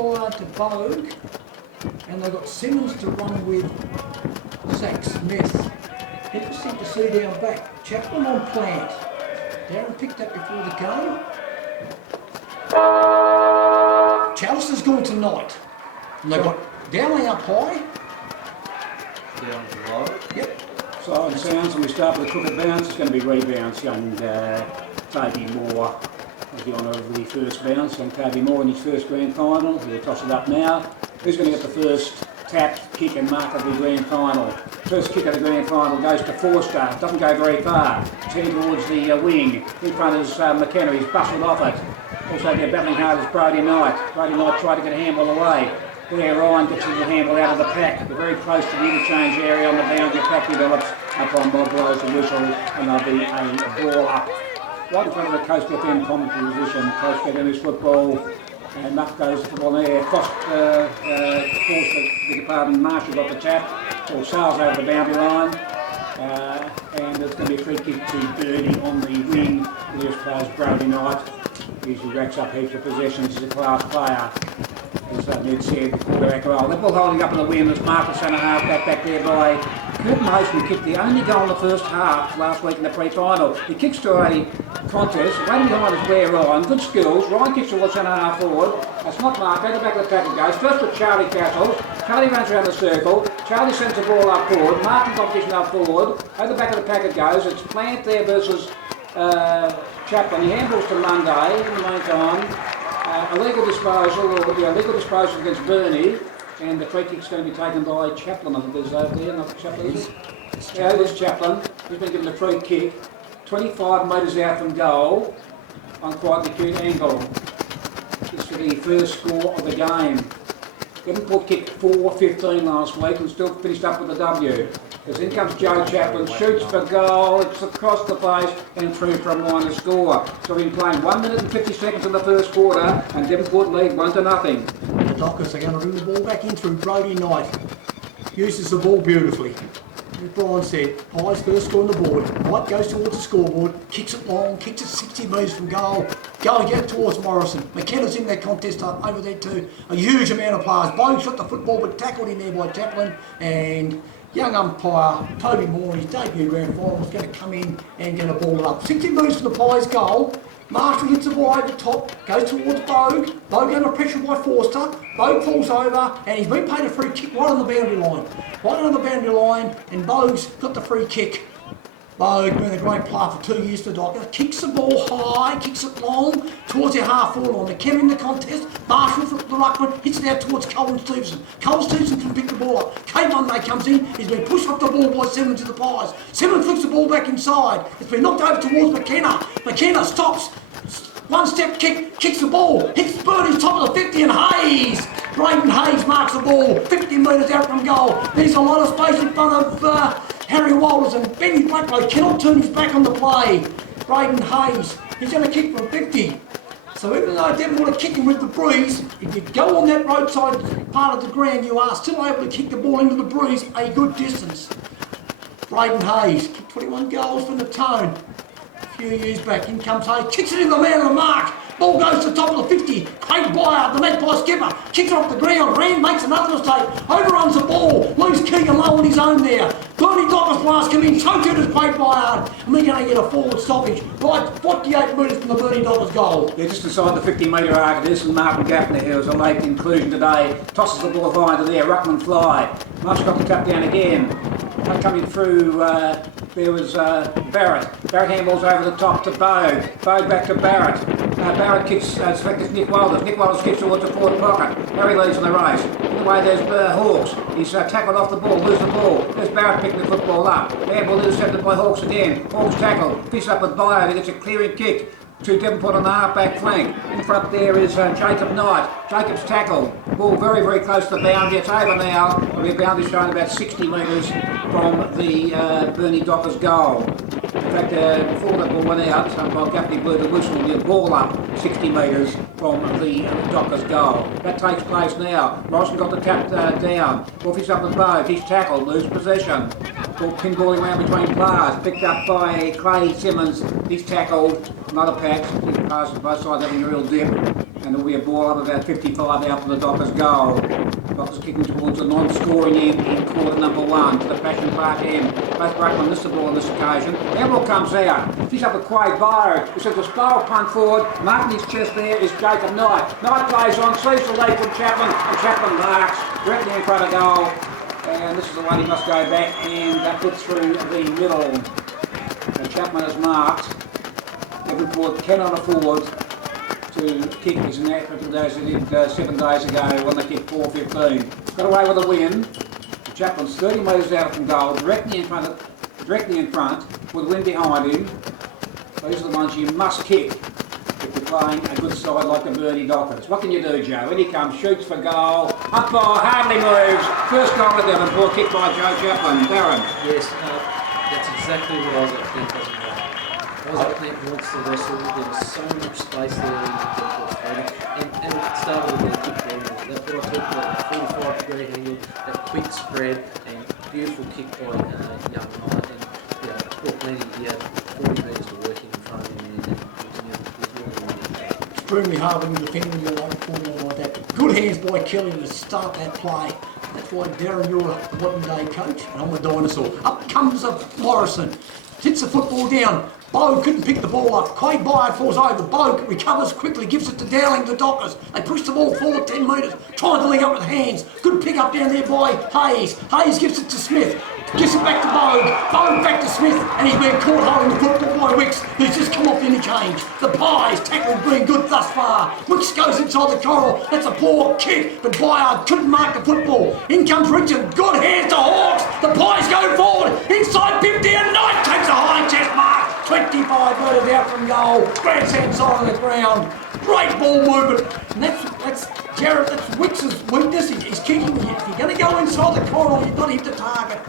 umpire to Bogue, and they've got Simmons to run with Zach Smith. Interesting to see down back. Chaplin on Plant. Darren picked that before the game. Chalice has gone tonight. And they've got Dowling up high. Down to low. Yep. Siren sounds, and we start with a crooked bounce. It's going to be rebounds. Young Toby Moore has the honour of the first bounce. Young Toby Moore in his first grand final. He'll toss it up now. Who's going to get the first tap, kick and mark of the grand final? First kick of the grand final goes to Forster. Doesn't go very far. Turn towards the wing. In front is McKenna. He's bustled off it. Also they're battling hard as Brody Knight. Brody Knight tried to get a handball away. There, Ryan gets his handball out of the pack. They're very close to the interchange area on the boundary. Pack develops up on Bob blows the whistle, and there'll be a ball up right in front of the Coast FM commentary position. Coast FM is football, and up goes the football there. Forced the departing Marshall got the tap, or sails over the boundary line, and it's going to be a free kick to Burnie on the wing. There's plays Brody Knight. Usually racks up heaps of possessions. He's a class player. As Ned said, the quarterback role. They're all holding up in the win. There's Marcus centre half back there by Kurt Motion, who kicked the only goal in the first half last week in the pre-final. He kicks to a contest. Right behind is Blair Ryan. Good skills. Ryan kicks towards centre half forward. That's not Mark. At the back of the pack it goes. First with Charlie Castle. Charlie runs around the circle. Charlie sends the ball up forward. Mark in competition up forward. At the back of the pack it goes. It's Plant there versus Chaplin. He handballs to Monday in the meantime. Illegal disposal, or there'll be a legal disposal against Burnie, and the free kick's going to be taken by Chaplin. I think there's over there, not Chaplin, is it? Yeah, there's Chaplin. He's been given a free kick, 25 metres out from goal, on quite an acute angle. This is the first score of the game. Devonport kicked 4-15 last week and still finished up with a W. As in comes Joe Chaplin, shoots for goal, it's across the face and through from line to score. So we've been playing 1 minute and 50 seconds in the first quarter, and Devonport lead 1-0. The Dockers are going to bring the ball back in through Brody Knight. Uses the ball beautifully. As Brian said, Pies first score on the board. Knight goes towards the scoreboard, kicks it long, kicks it 60 metres from goal. Go again towards Morrison. McKenna's in that contest over there too. A huge amount of players. Bogue shot the football but tackled in there by Chaplin, and young umpire Toby Moore, his debut grand final, is going to come in and get a ball up. 60 metres from the Pies goal. Marshall hits the ball over the top, goes towards Bogue. Bogue under pressure by Forster. Bogue falls over, and he's been paid a free kick right on the boundary line. Right on the boundary line, and Bogue's got the free kick. Bogue, been a great player for 2 years for Docker, kicks the ball high, kicks it long, towards their half-forward line. McKenna in the contest, Marshall from the ruckman, hits it out towards Colin Stevenson. Colin Stevenson can pick the ball up. Kate Monday comes in, he's been pushed off the ball by Simmons to the Pies. Simmons flicks the ball back inside. It's been knocked over towards McKenna. McKenna stops. One step kick, kicks the ball, hits Burnie's top of the 50, and Hayes, Braden Hayes marks the ball, 50 metres out from goal. There's a lot of space in front of Harry Walters, and Benny Blackwell cannot turn his back on the play. Braden Hayes, he's going to kick from 50. So even though I didn't want to kick him with the breeze, if you go on that roadside part of the ground, you are still able to kick the ball into the breeze a good distance. Braden Hayes, kicked 21 goals from the Tone. A few years back, in comes Hayes, kicks it in the man of the mark. Ball goes to the top of the 50. Craig Byer, the Magpie skipper, kicks it off the ground. Rand makes another mistake, overruns the ball, leaves Keegan low on his own there. Burnie Dockers blast come in, so good as Craig Byer, and we're going to get a forward stoppage right 48 metres from the Burnie Dockers goal. They're just inside the 50-metre arc. It is from Martin Gaffney, who was a late inclusion today. Tosses the ball high into there, ruckman fly. Marshall got the tap down again. Coming through, there was Barrett. Barrett handballs over the top to Bogue. Bogue back to Barrett. Barrett kicks, selects Nick Walters. Nick Walters kicks towards the forward pocket. Harry leads in the race. In the way there's Hawks. He's tackled off the ball, loses the ball. There's Barrett picking the football up. Handball intercepted by Hawks again. Hawks tackle. Fish up with Byer. He gets a clearing kick to Devonport on the half-back flank. In front there is Jacob Knight. Jacob's tackle. Ball very, very close to the boundary. It's over now. The boundary shown about 60 metres from the Burnie Dockers goal. In fact, before the ball went out, Bob Gaffney blew the whistle and the ball up 60 metres from the Dockers goal. That takes place now. Morrison got the tap down. Ball fits up with Bogue. He's tackled, lose possession. Ball pinballing around between players. Picked up by Clay Simmons. He's tackled. Another patch. Both sides having a real dip, and there'll be a ball up about 55 out for the Dockers goal. Dockers kicking towards the non-scoring end in quarter number 1 to the Passion Park end. Both Brackman missed the ball on this occasion. Handball comes out. Fish up a Quade Byron, who sends a spiral punt forward. Marking his chest there is Jacob Knight. Knight plays on, sees the lead from Chapman, and Chapman marks directly in front of goal. And this is the one he must go back and put through the middle. And Chapman has marked. Devonport cannot afford to kick as accurately as they did 7 days ago when they kicked 4-15. Got away with a win. Chapman's 30 metres out from goal, directly in front, with wind behind him. These are the ones you must kick if you're playing a good side like the Burnie Dockers. What can you do, Joe? In he comes, shoots for goal. Umpire hardly moves. First goal to Devonport, kicked by Joe Chapman. Darren. Yes, that's exactly what I was at Clint doesn't want. Isaac Clint wants the wrestle. There was so much space there in Devonport's favour. And it started with a good ball. That what I talked about, that 45-degree angle, that quick spread, and beautiful kick by Young Knight. And Port Lenny, he had 40 metres to work in front of him, and he was Extremely hard when you're defending your own formula like that. Good hands by Kelly to start that play. That's why, Darren, you're a modern day coach, and I'm a dinosaur. Up comes a Morrison. Hits the football down. Bow couldn't pick the ball up. Quade Byard falls over. Bow recovers quickly, gives it to Dowling, the Dockers. They push the ball forward 10 metres, trying to link up with hands. Good pick up down there by Hayes. Hayes gives it to Smith. Gives it back to Bogue. Bogue back to Smith, and he's been caught holding the football by Wicks, who's just come off the interchange. The Pies tackle's been good thus far. Wicks goes inside the corral. That's a poor kick, but Byard couldn't mark the football. In comes Richard. Good hands to Hawks. The Pies go forward. Inside 50, and Knight takes a high chest mark. 25 metres out from goal. Grandstand side of the ground. Great ball movement. And that's Jarrett, that's Wicks' weakness. He's kicking. If you're going to go inside the corral, you've got to hit the target.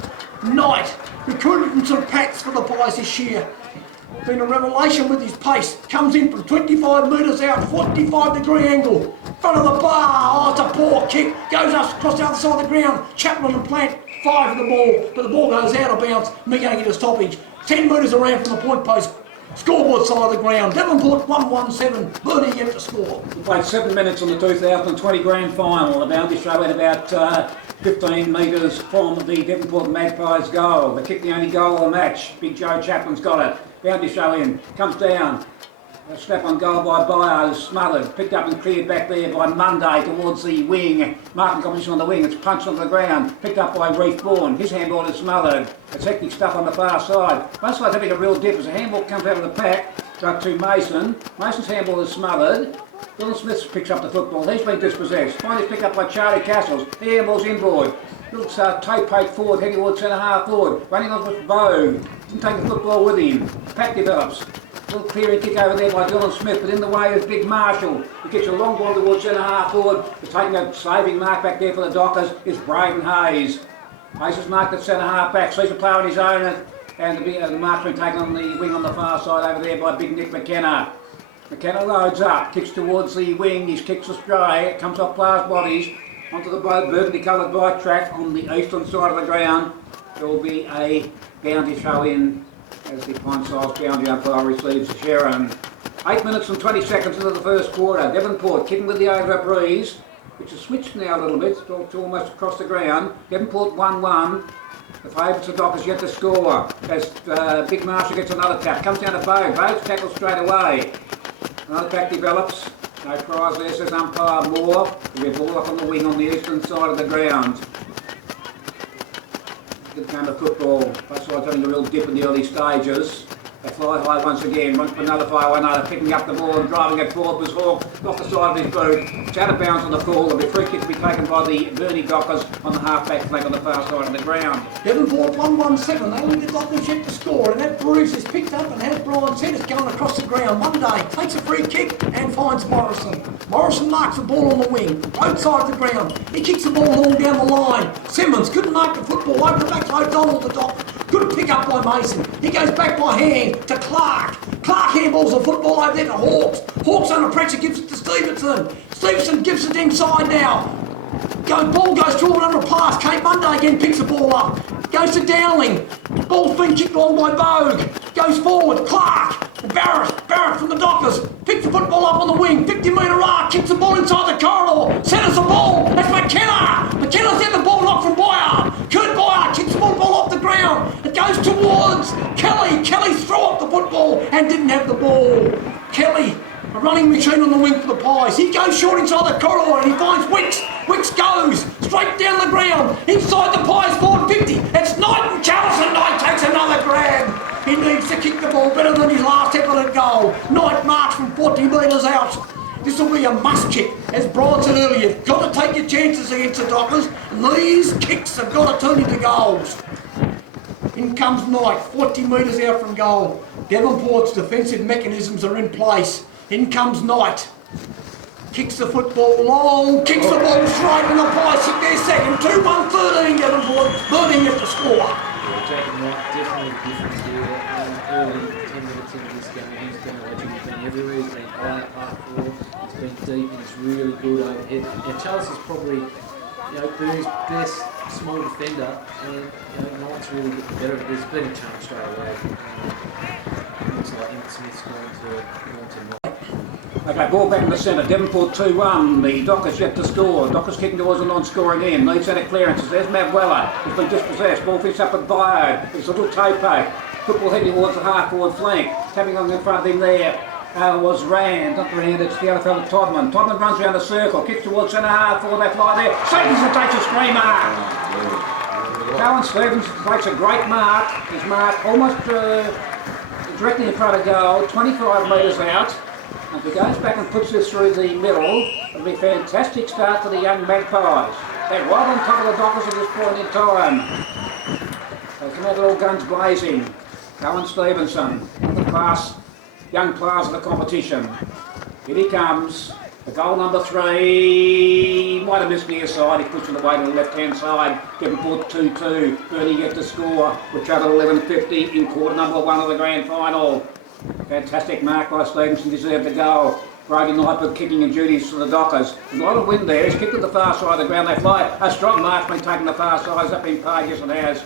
Knight, recruited from some Pats for the Pies this year. Been a revelation with his pace. Comes in from 25 metres out, 45-degree angle. Front of the bar. Oh, it's a poor kick. Goes up across the other side of the ground. Chapman and Plant five for the ball, but the ball goes out of bounds. Me going to get a stoppage. 10 metres around from the point post. Scoreboard side of the ground. Devonport 1-1-7. Burnie yet to score. We played 7 minutes on the 2020 Grand Final. The boundary show at about 15 metres from the Devonport Magpies goal. They kicked the only goal of the match. Big Joe Chapman's got it. Boundary show in. Comes down. A snap on goal by Byers, smothered, picked up and cleared back there by Monday towards the wing. Marking competition on the wing, it's punched onto the ground, picked up by Reef Bourne. His handball is smothered. It's hectic stuff on the far side. Most side's having a real dip as a handball comes out of the pack, up to Mason. Mason's handball is smothered. Dylan Smith picks up the football, he's been dispossessed. Finally picked up by Charlie Castles, the handball's inboard. Little tape forward, heading towards centre half forward, running on with Bogue. Didn't take the football with him. Pack develops. Little clearing kick over there by Dylan Smith, but in the way is Big Marshall. He gets a long ball towards centre half forward. But taking a saving mark back there for the Dockers is Braden Hayes. Hayes is marked at centre half back, sees a player on his own, and the mark's been taken on the wing on the far side over there by Big Nick McKenna. McKenna loads up, kicks towards the wing, his kicks astray, it comes off players' bodies onto the burgundy coloured bike track on the eastern side of the ground. There will be a boundary throw in as the Pine-Size boundary umpire receives a Sharon. 8 minutes and 20 seconds into the first quarter. Devonport kicking with the over breeze, which has switched now a little bit to almost across the ground. Devonport 1-1. The favourites of Dockers yet to score as Big Marshall gets another tap. Comes down to Bogue. Bogue's tackled straight away. Another pack develops. No prize there, says umpire Moore. There'll be a ball up on the wing on the eastern side of the ground. Good game of football. Both sides having a real dip in the early stages. They fly high once again, runs for another fire, another picking up the ball and driving it forward was Hawk off the side of his boot. It's out of bounds on the full. There'll be a free kick to be taken by the Burnie Dockers on the half-back flank on the far side of the ground. Devonport 1-1-7. They only did Dockers yet to score, and that bruise is picked up, and as Brian said, it's going across the ground. Monday takes a free kick and finds Morrison. Morrison marks the ball on the wing, both sides of the ground. He kicks the ball long down the line. Simmons couldn't mark the football, over the back to O'Donnell, the Dockers. Good pick up by Mason. He goes back by hand to Clark. Clark handballs the football over there to Hawks. Hawks under pressure gives it to Stevenson. Stevenson gives it inside now. Ball goes through and under a pass. Kate Monday again picks the ball up. Goes to Dowling. Ball's been kicked on by Bogue. Goes forward. Clark. Barrett from the Dockers picks the football up on the wing, 50-metre arc, kicks the ball inside the corridor, centres the ball, that's McKenna! McKenna's in the ball, knocked from Boyer. Kurt Boyer kicks the ball off the ground, it goes towards Kelly. Kelly's threw up the football and didn't have the ball. Kelly, a running machine on the wing for the Pies. He goes short inside the corridor and he finds Wicks. Wicks goes straight down the ground, inside the Pies forward 50. It's Knight and Callison. Knight takes another grab. He needs to kick the ball better than his last effort at goal. Knight marks from 40 metres out. This will be a must kick. As Brian said earlier, you've got to take your chances against the Dockers, and these kicks have got to turn into goals. In comes Knight, 40 metres out from goal. Devonport's defensive mechanisms are in place. In comes Knight. Kicks the football long, kicks the ball straight, and the Pies hit their second. 2-1-13 Devonport. Burnie at the score. Jacob Knight definitely the difference here. Early 10 minutes into this game, he's been a legend. He's been everywhere. He's been high at half forward. He's been deep and he's really good overhead. And Charles is probably, Burnie's best small defender, and Knight's really getting better. There's been a change straight away. It looks like Emmett Smith's going to Knight. Okay, ball back in the centre, Devonport 2-1, the Dockers yet to score. Dockers kicking towards the non-scoring end, needs centre clearances, there's Matt Weller, he's been dispossessed, ball fits up at Bio, it's a little toe poke, football heading towards the half-forward flank, tapping on in front of him there was Rand, not Rand, it's the other fellow Todman. Todman runs around the circle, kicks towards centre half, forward that fly there, Stevenson takes a screamer! Cowan Stevens takes a great mark, his mark almost directly in front of goal, 25 metres out. And if he goes back and puts this through the middle, it'll be a fantastic start for the young Magpies. They're right on top of the Dockers at this point in time. They come out all guns blazing. Cowan Stevenson, the young class of the competition. Here he comes. The goal number 3, might have missed near side, he puts it away to the left-hand side. Devonport 2-2, Burnie yet to score, which at 11:50 in quarter number 1 of the Grand Final. Fantastic mark by Stevenson, deserved a goal. Brody Knight put kicking and duties for the Dockers. A lot of wind there, he's kicked to the far side of the ground, they fly. A strong mark's been taken to the far side, has that been paid? Yes it has.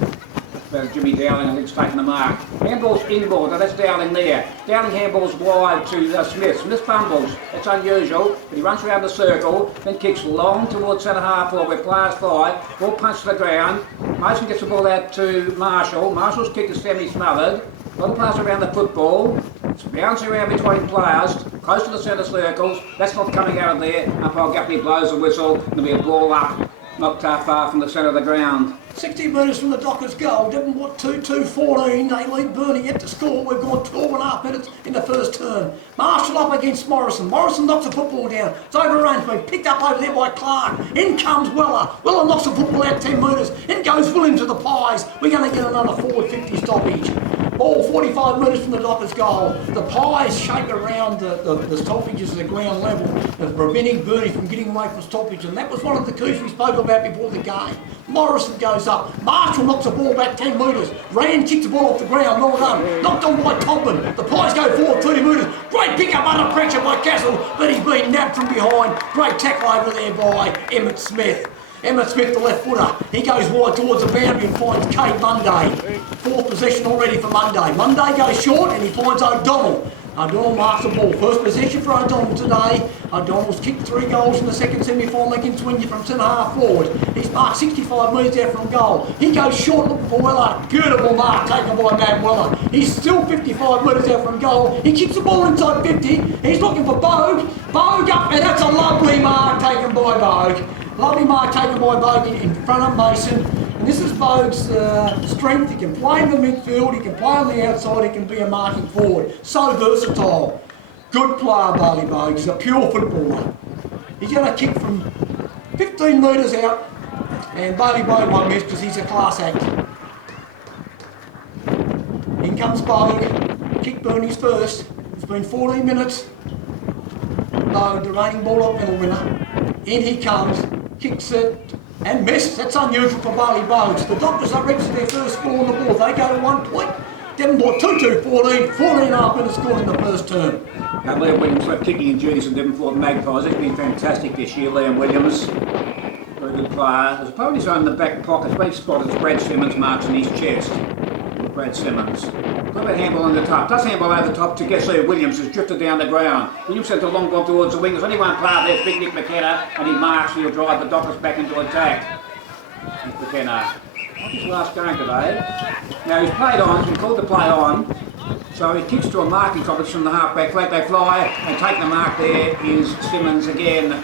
Jimmy Dowling, I think's taken the mark. Handball's inboard, now that's Dowling there. Dowling handball's wide to Smith. Smith fumbles, that's unusual, but he runs around the circle, then kicks long towards centre half forward where players fly. Ball punched to the ground. Mason gets the ball out to Marshall. Marshall's kick is semi-smothered. A lot of players around the football. It's bouncing around between players, close to the centre circles. That's not coming out of there. Umpire Gaffney blows the whistle. There'll be a ball up, not far from the centre of the ground. 60 metres from the Dockers goal, Devonport 2-2-14, they lead Burnie yet to score. We've gone 12.5 minutes in the first turn. Marshall up against Morrison. Morrison knocks the football down. It's overrun, it's been picked up over there by Clark. In comes Weller. Weller knocks the football out 10 metres. In goes Williams to the Pies. We're going to get another forward 50 stoppage. Ball 45 metres from the Dockers goal. The Pies shake around the stoppages at the ground level, preventing Burnie from getting away from stoppage, and that was one of the keys we spoke about before the game. Morrison goes up. Marshall knocks the ball back 10 metres. Rand kicks the ball off the ground. Well done. Knocked on by Topman. The Pies go forward 30 metres. Great pick up under pressure by Castle, but he's been nabbed from behind. Great tackle over there by Emmett Smith. Emmett Smith, the left footer, he goes wide towards the boundary and finds Kate Monday. Fourth possession already for Monday. Monday goes short and he finds O'Donnell. O'Donnell marks the ball. First possession for O'Donnell today. O'Donnell's kicked 3 goals in the second semi-final against Wynyard from centre half forward. He's marked 65 metres out from goal. He goes short looking for Weller. Beautiful mark taken by Matt Weller. He's still 55 metres out from goal. He kicks the ball inside 50. He's looking for Bogue. Bogue up, and that's a lovely mark taken by Bogue. Lovely mark taken by Bogue in front of Mason. And this is Bogue's strength. He can play in the midfield, he can play on the outside, he can be a marking forward. So versatile. Good player, Barley Bogue. He's a pure footballer. He's going to kick from 15 metres out, and Barley Bogue won't miss because he's a class act. In comes Bogue. Kick Burnie's first. It's been 14 minutes. Bogue, the reigning ball-up medal winner. In he comes. Kicks it and missed. That's unusual for Barley Bogues. The Dockers are reached their first score on the board. They go to 1 point. Devonport 2-2-14, 14.5 minutes scored in the first term. Now Liam Williams left kicking and duties in Devonport Magpies. He's been fantastic this year, Liam Williams. Very good player. There's opponents on the back pocket. It's been spotted as Brad Simmons marks in his chest. Brad Simmons. Got a handball on the top. Does handball over the top to guess who? Williams has drifted down the ground. Williams sent a long ball towards the wing. There's only one player there, Big Nick McKenna, and he marks. He'll drive the Dockers back into attack. Nick McKenna. Not his last game today. Now he's played on. He's been called to play on. So he kicks to a marking competition from the half-back flank. They fly and take the mark. There is Simmons again.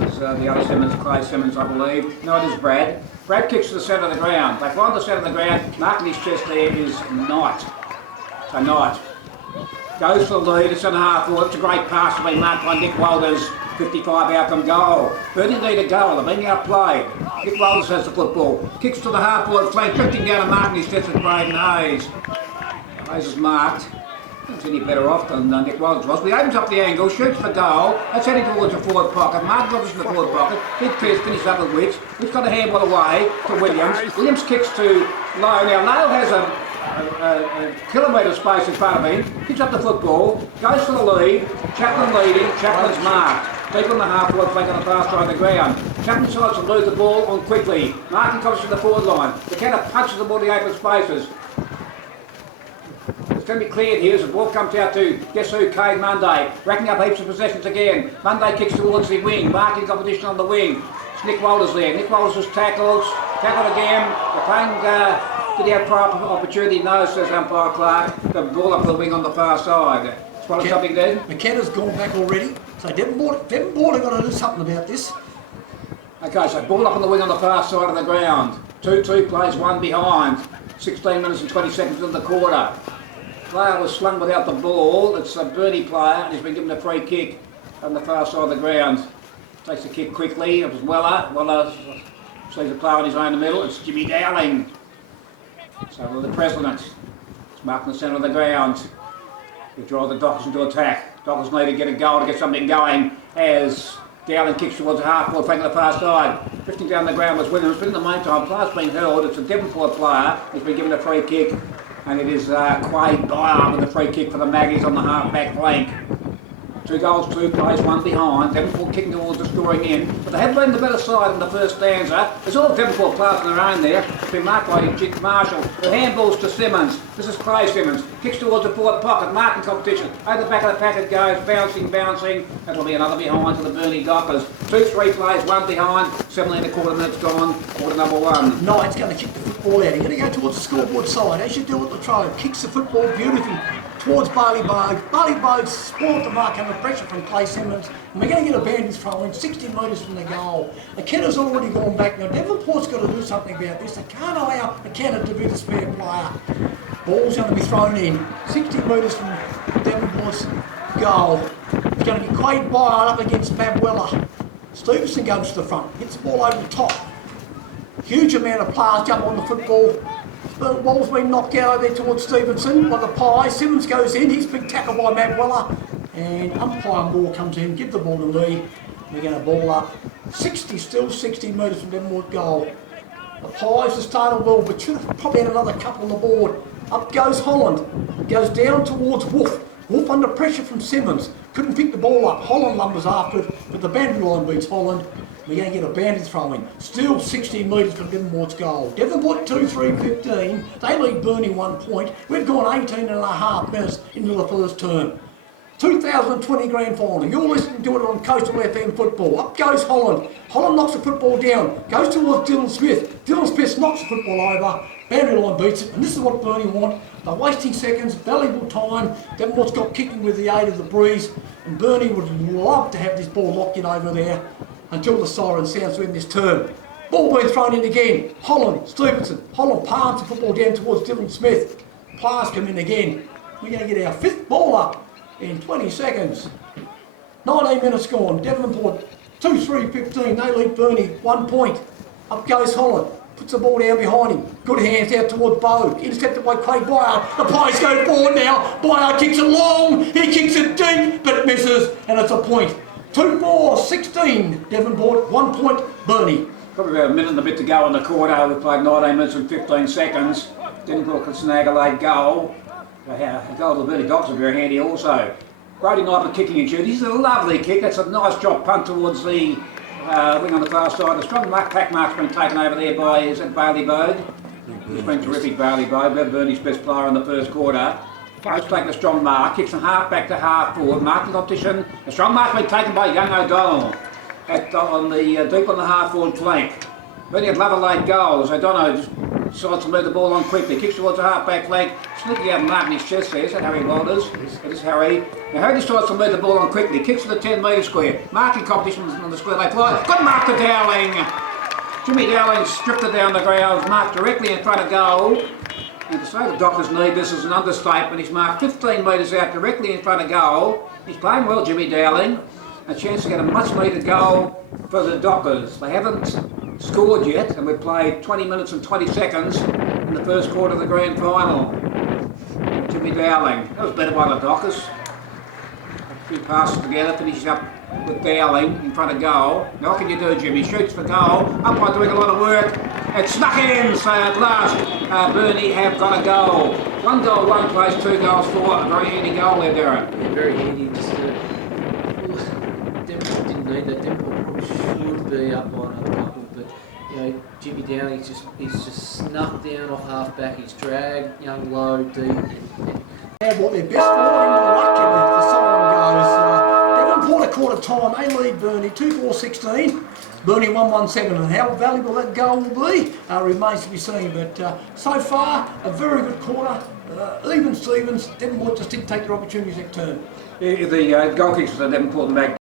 This is the other Simmons, Clay Simmons, I believe. No, it is Brad. Brad kicks to the centre of the ground. They fly on the centre of the ground. Marking his chest there is Knight. So Knight goes for the lead. It's centre half forward. It's a great pass to be marked by Nick Walters. 55 out from goal. Burnie need a goal. They're being outplayed. Nick Walters has the football. Kicks to the half forward flank. Drifting down and marking his chest with Braden Hayes. Hayes is marked. It's any better off than Nick Walters was. But he opens up the angle, shoots for goal. That's heading towards the forward pocket. Martin's obviously in the forward pocket. Big Pierce finishes up with Witch. He's got a handball away to Williams. Williams kicks to Lowe. Now Lowe has a kilometre space in front of him. Picks up the football. Goes for the lead. Chaplin leading. Chaplin's marked. Deep on the half-forward flank on the far side of the ground. Chaplin decides to lose the ball on quickly. Martin comes to the forward line. McKenna punches the ball in the open spaces. It's going to be cleared here as the ball comes out to guess who? Cade Monday. Racking up heaps of possessions again. Monday kicks towards the wing. Marking competition on the wing. It's Nick Walters there. Nick Walters was tackled. Tackled again. They're playing, did he have prior opportunity? No, says umpire Clark. The ball up the wing on the far side. Spotted something there? McKenna's gone back already. So Devonport have got to do something about this. Okay, so ball up on the wing on the far side of the ground. 2-2 plays, one behind. 16 minutes and 20 seconds in the quarter. Player was slung without the ball. It's a Burnie player, and he's been given a free kick on the far side of the ground. Takes the kick quickly. It was Weller. Weller sees the player on his own in the middle. It's Jimmy Dowling. So the President. It's marked in the centre of the ground. They drive the Dockers into attack. Dockers need to get a goal to get something going as Dowling kicks towards the half-forward flank on the far side. Drifting down the ground was Williams, but in the meantime, player's been held. It's a Devonport player. He's been given a free kick, and it is Quade Dyer with the free kick for the Maggies on the half-back flank. 2 goals, 2 plays, 1 behind. Devonport kicking towards the scoring end. But they have been the better side in the first stanza. There's all Devonport players on their own there. It's been marked by Jig Marshall. The handballs to Simmons. This is Clay Simmons. Kicks towards the forward pocket. Marking competition. Over the back of the packet goes. Bouncing. That'll be another behind for the Burnie Dockers. 2-3 plays, 1 behind. 17 minutes gone. Quarter number 1. Knight's going to kick the football out. He's going to go towards the scoreboard side, as you do at Latrobe. Kicks the football beautifully towards Barley Bogue. Barley Bogue spoiled the mark under pressure from Clay Simmons, and we're going to get a bandage throw in 60 metres from the goal. McKenna's already gone back. Now Devonport's got to do something about this. They can't allow McKenna to be the spare player. Ball's going to be thrown in 60 metres from Devonport's goal. It's going to be Quade Dyer up against Bab Weller. Stevenson goes to the front, hits the ball over the top. Huge amount of players jump on the football. The ball's been knocked out over there towards Stevenson by the pie. Simmons goes in, he's been tackled by Matt Weller. And umpire Moore comes in, give the ball to me. We're going to ball up 60 metres from Devonport goal. The Pies have started well, but should have probably had another couple on the board. Up goes Holland, goes down towards Wolf. Wolf under pressure from Simmons, couldn't pick the ball up. Holland lumbers after it, but the boundary line beats Holland. We're going to get a bandage throw in. Still 60 metres from Devonport's goal. Devonport 2-3-15. They lead Burnie 1 point. We've gone 18 and a half minutes into the first term. 2020 Grand Final. You're listening to it on Coastal FM Football. Up goes Holland. Holland knocks the football down. Goes towards Dylan Smith. Dylan Smith knocks the football over. Boundary line beats it. And this is what Burnie want. They're wasting seconds, valuable time. Devonport's got kicking with the aid of the breeze. And Burnie would love to have this ball locked in over there until the siren sounds to end this term. Ball being thrown in again. Holland, Stevenson. Holland palms the football down towards Dylan Smith. Players come in again. We're going to get our 5th ball up in 20 seconds. 19 minutes gone. Devonport 2-3-15. They lead Burnie 1 point. Up goes Holland. Puts the ball down behind him. Good hands out towards Bogue. Intercepted by Quade Dyer. The Pies go forward now. Dyer kicks it long. He kicks it deep, but it misses, and it's a point. 2-4-16. Devonport 1 point. Burnie. Probably about a minute and a bit to go in the quarter. We played 19 minutes and 15 seconds. Devonport could snag a late goal. A goal to the Burnie Dockers are very handy also. Brody Knight with kicking and shooting. This is a lovely kick. That's a nice drop punt towards the wing on the far side. A strong pack mark's been taken over there by, is it Bailey Bogue? He's been terrific, Bailey Bow, Burnie's best player in the first quarter. Bo's taking a strong mark, kicks from half back to half forward, marking competition. A strong mark being taken by young O'Donnell on the deep on the half forward flank. Burnie had love a late goal as O'Donnell just decides to move the ball on quickly, kicks towards the half back flank, sneaking out and marking his chest there. Is that Harry Walters? It is Harry. Now Harry decides to move the ball on quickly, kicks to the 10-metre square, marking competition on the square they fly. Good mark to Dowling. Jimmy Dowling stripped it down the ground, marked directly in front of goal. And to say the Dockers need this is an understatement. He's marked 15 metres out directly in front of goal. He's playing well, Jimmy Dowling. A chance to get a much needed goal for the Dockers. They haven't scored yet, and we've played 20 minutes and 20 seconds in the first quarter of the grand final. Jimmy Dowling, that was better by the Dockers. A few passes together, finishes up with Dowling in front of goal. Now what can you do, Jimmy? Shoots for goal, up by doing a lot of work. It snuck in, so at last Burnie have got a goal. 1 goal, 1 place, 2 goals, 4. A very handy goal there, Darren. Yeah, very handy. Just Devonport didn't need that. Devonport probably should be up by another couple, but you know, Jimmy Dowling he's just snuck down off half back. He's dragged young low deep and They what their best forward into the luck with the song goes. Devonport at quarter time, they lead Burnie 2-4-16. Burnie 1-1-7, and how valuable that goal will be remains to be seen. But so far, a very good quarter. Even Stevens, Devonport just didn't take their opportunities that turn. The goal kicks for Devonport and back.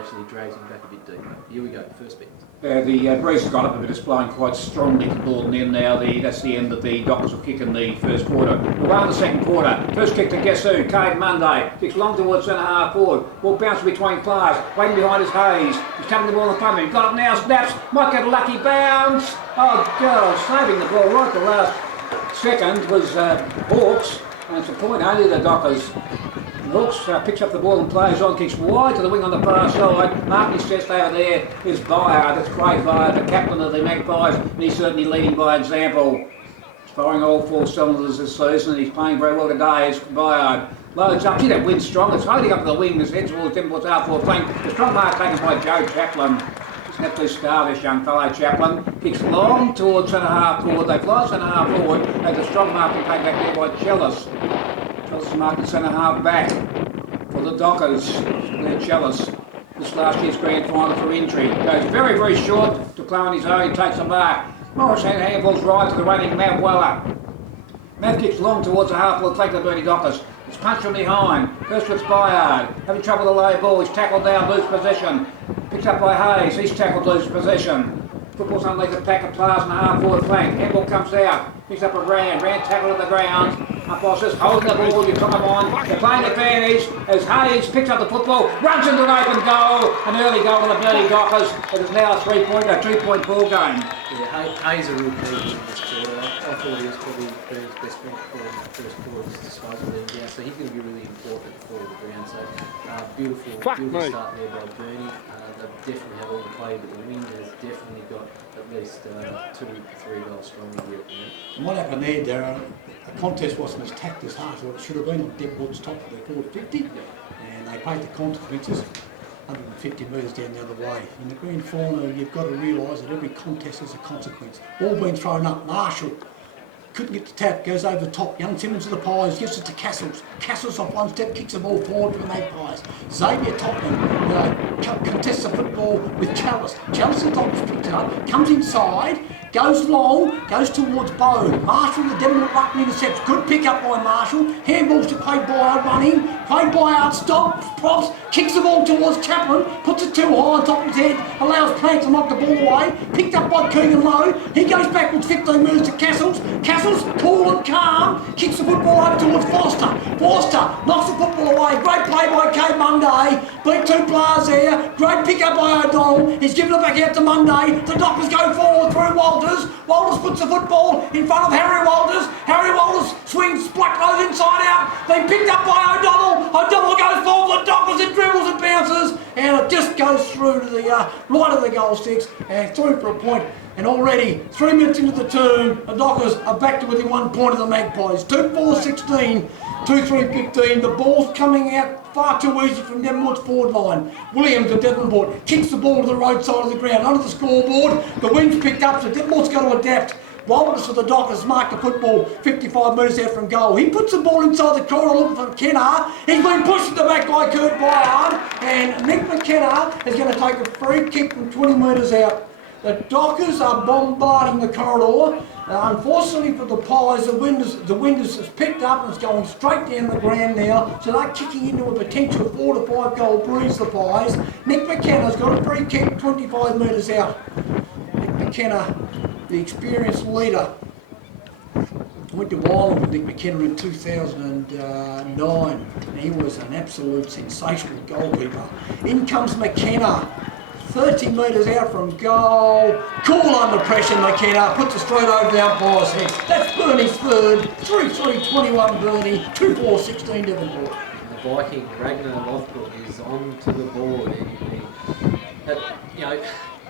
actually drags him back a bit deeper. Here we go, first bit. The breeze has got up a bit, it's blowing quite strongly to Gordon in now. That's the end that the Dockers will kick in the first quarter. We're well in the second quarter. First kick to guess who? Cade Monday. Kicks long towards centre half forward. Ball bounces between players. Waiting behind is Hayes. He's tapping the ball in front of him. Got it now, snaps. Might get a lucky bounce. Oh God, saving the ball right the last second was Hawks. And it's a point only the Dockers. Hawks picks up the ball and plays on, kicks wide to the wing on the far side. Marking his chest over there is Bayard. That's Craig Bayard, the captain of the Magpies, and he's certainly leading by example. He's firing all 4 cylinders this season, and he's playing very well today. Is Bayard loads up, that wind's strong. It's holding up the wing. His head's towards Devonport's half forward flank. The strong mark taken by Joe Chaplin. Just an absolute star, this young fellow Chaplin. Kicks long towards centre half forward. They fly centre half forward. There's a strong mark and take back there by Chellis. Chellis marking centre half back for the Dockers. Chellis, this last year's grand final for injury. Goes very, very short to play on his own. He takes a mark. Morris handballs right to the running Matt Weller. Matt kicks long towards the half forward flank of the Burnie Dockers. It's punched from behind. First with Bayard. Having trouble with the low ball. He's tackled down, loose possession. Picked up by Hayes. He's tackled loose possession. Football's underneath the pack of players on the half forward flank. Handball comes out. Picks up a Rand tackled at the ground. Umpire holding the ball, you come on. They're playing advantage as Hayes picks up the football, runs into an open goal. An early goal for the Burnie Dockers. It is now a 2-point ball game. Yeah, Hayes a real key in this quarter. I thought he was probably Burnie's best friend for in the first quarter was disposable down, so he's going to be really important for the ground. So beautiful start there by Burnie. They definitely have all the play, but the wind has definitely got at least 2 to 3 goals strong here. And what happened there, Darren, the contest wasn't as tacked as hard as what it should have been on Devonport's top of their forward 50, and they paid the consequences 150 metres down the other way. In the grand final, you've got to realise that every contest has a consequence. Ball being thrown up, Marshall couldn't get the tap, goes over the top. Young Simmons of the Pies gives it to Castles. Castles off one step, kicks the ball forward for the Magpies. Xavier Tottenham contests the football with Chalice. Chalice and Tottenham picks it up, comes inside, goes long, goes towards Bow. Marshall, the Devonport ruck intercepts. Good pick up by Marshall. Handballs to play Bayard running. Played Bayard, stops, props, kicks the ball towards Chaplin, puts it too high on top of his head, allows Plant to knock the ball away. Picked up by Keegan Lowe. He goes backwards 15 metres to Castles. Castles, cool and calm, kicks the football over towards Foster. Foster knocks the football away. Great play by Cade Monday. Beat 2 players there. Great pick up by O'Donnell. He's given it back out to Monday. The Dockers go forward through Walters. Walters puts the football in front of Harry Walters. Harry Walters swings, Black goes inside out. Then picked up by O'Donnell. O'Donnell goes forward. The Dockers, it dribbles and bounces. And it just goes through to the right of the goal sticks and through for a point. And already, 3 minutes into the term, the Dockers are back to within 1 point of the Magpies. 2-4-16, 2-3-15. The ball's coming out far too easy from Devonport's forward line. Williams of Devonport kicks the ball to the road side of the ground, under the scoreboard. The wind's picked up, so Devonport's got to adapt. Walters for the Dockers mark the football 55 metres out from goal. He puts the ball inside the corridor looking for McKenna. He's been pushed at the back by Kurt Byard, and Nick McKenna is going to take a free kick from 20 metres out. The Dockers are bombarding the corridor. Unfortunately for the Pies, the wind has picked up and it's going straight down the ground now, so they're kicking into a potential 4 to 5 goal breeze, the Pies. Nick McKenna's got a free kick 25 metres out. Nick McKenna, the experienced leader. I went to Wylam with Nick McKenna in 2009, and he was an absolute sensational goalkeeper. In comes McKenna, 30 metres out from goal. Cool under pressure, McKenna puts it straight over the umpire's head. That's Burnie's third. 3-3-21 Burnie, 2-4-16 Devonport. The Viking, Ragnar Lothbrok, is on to the board.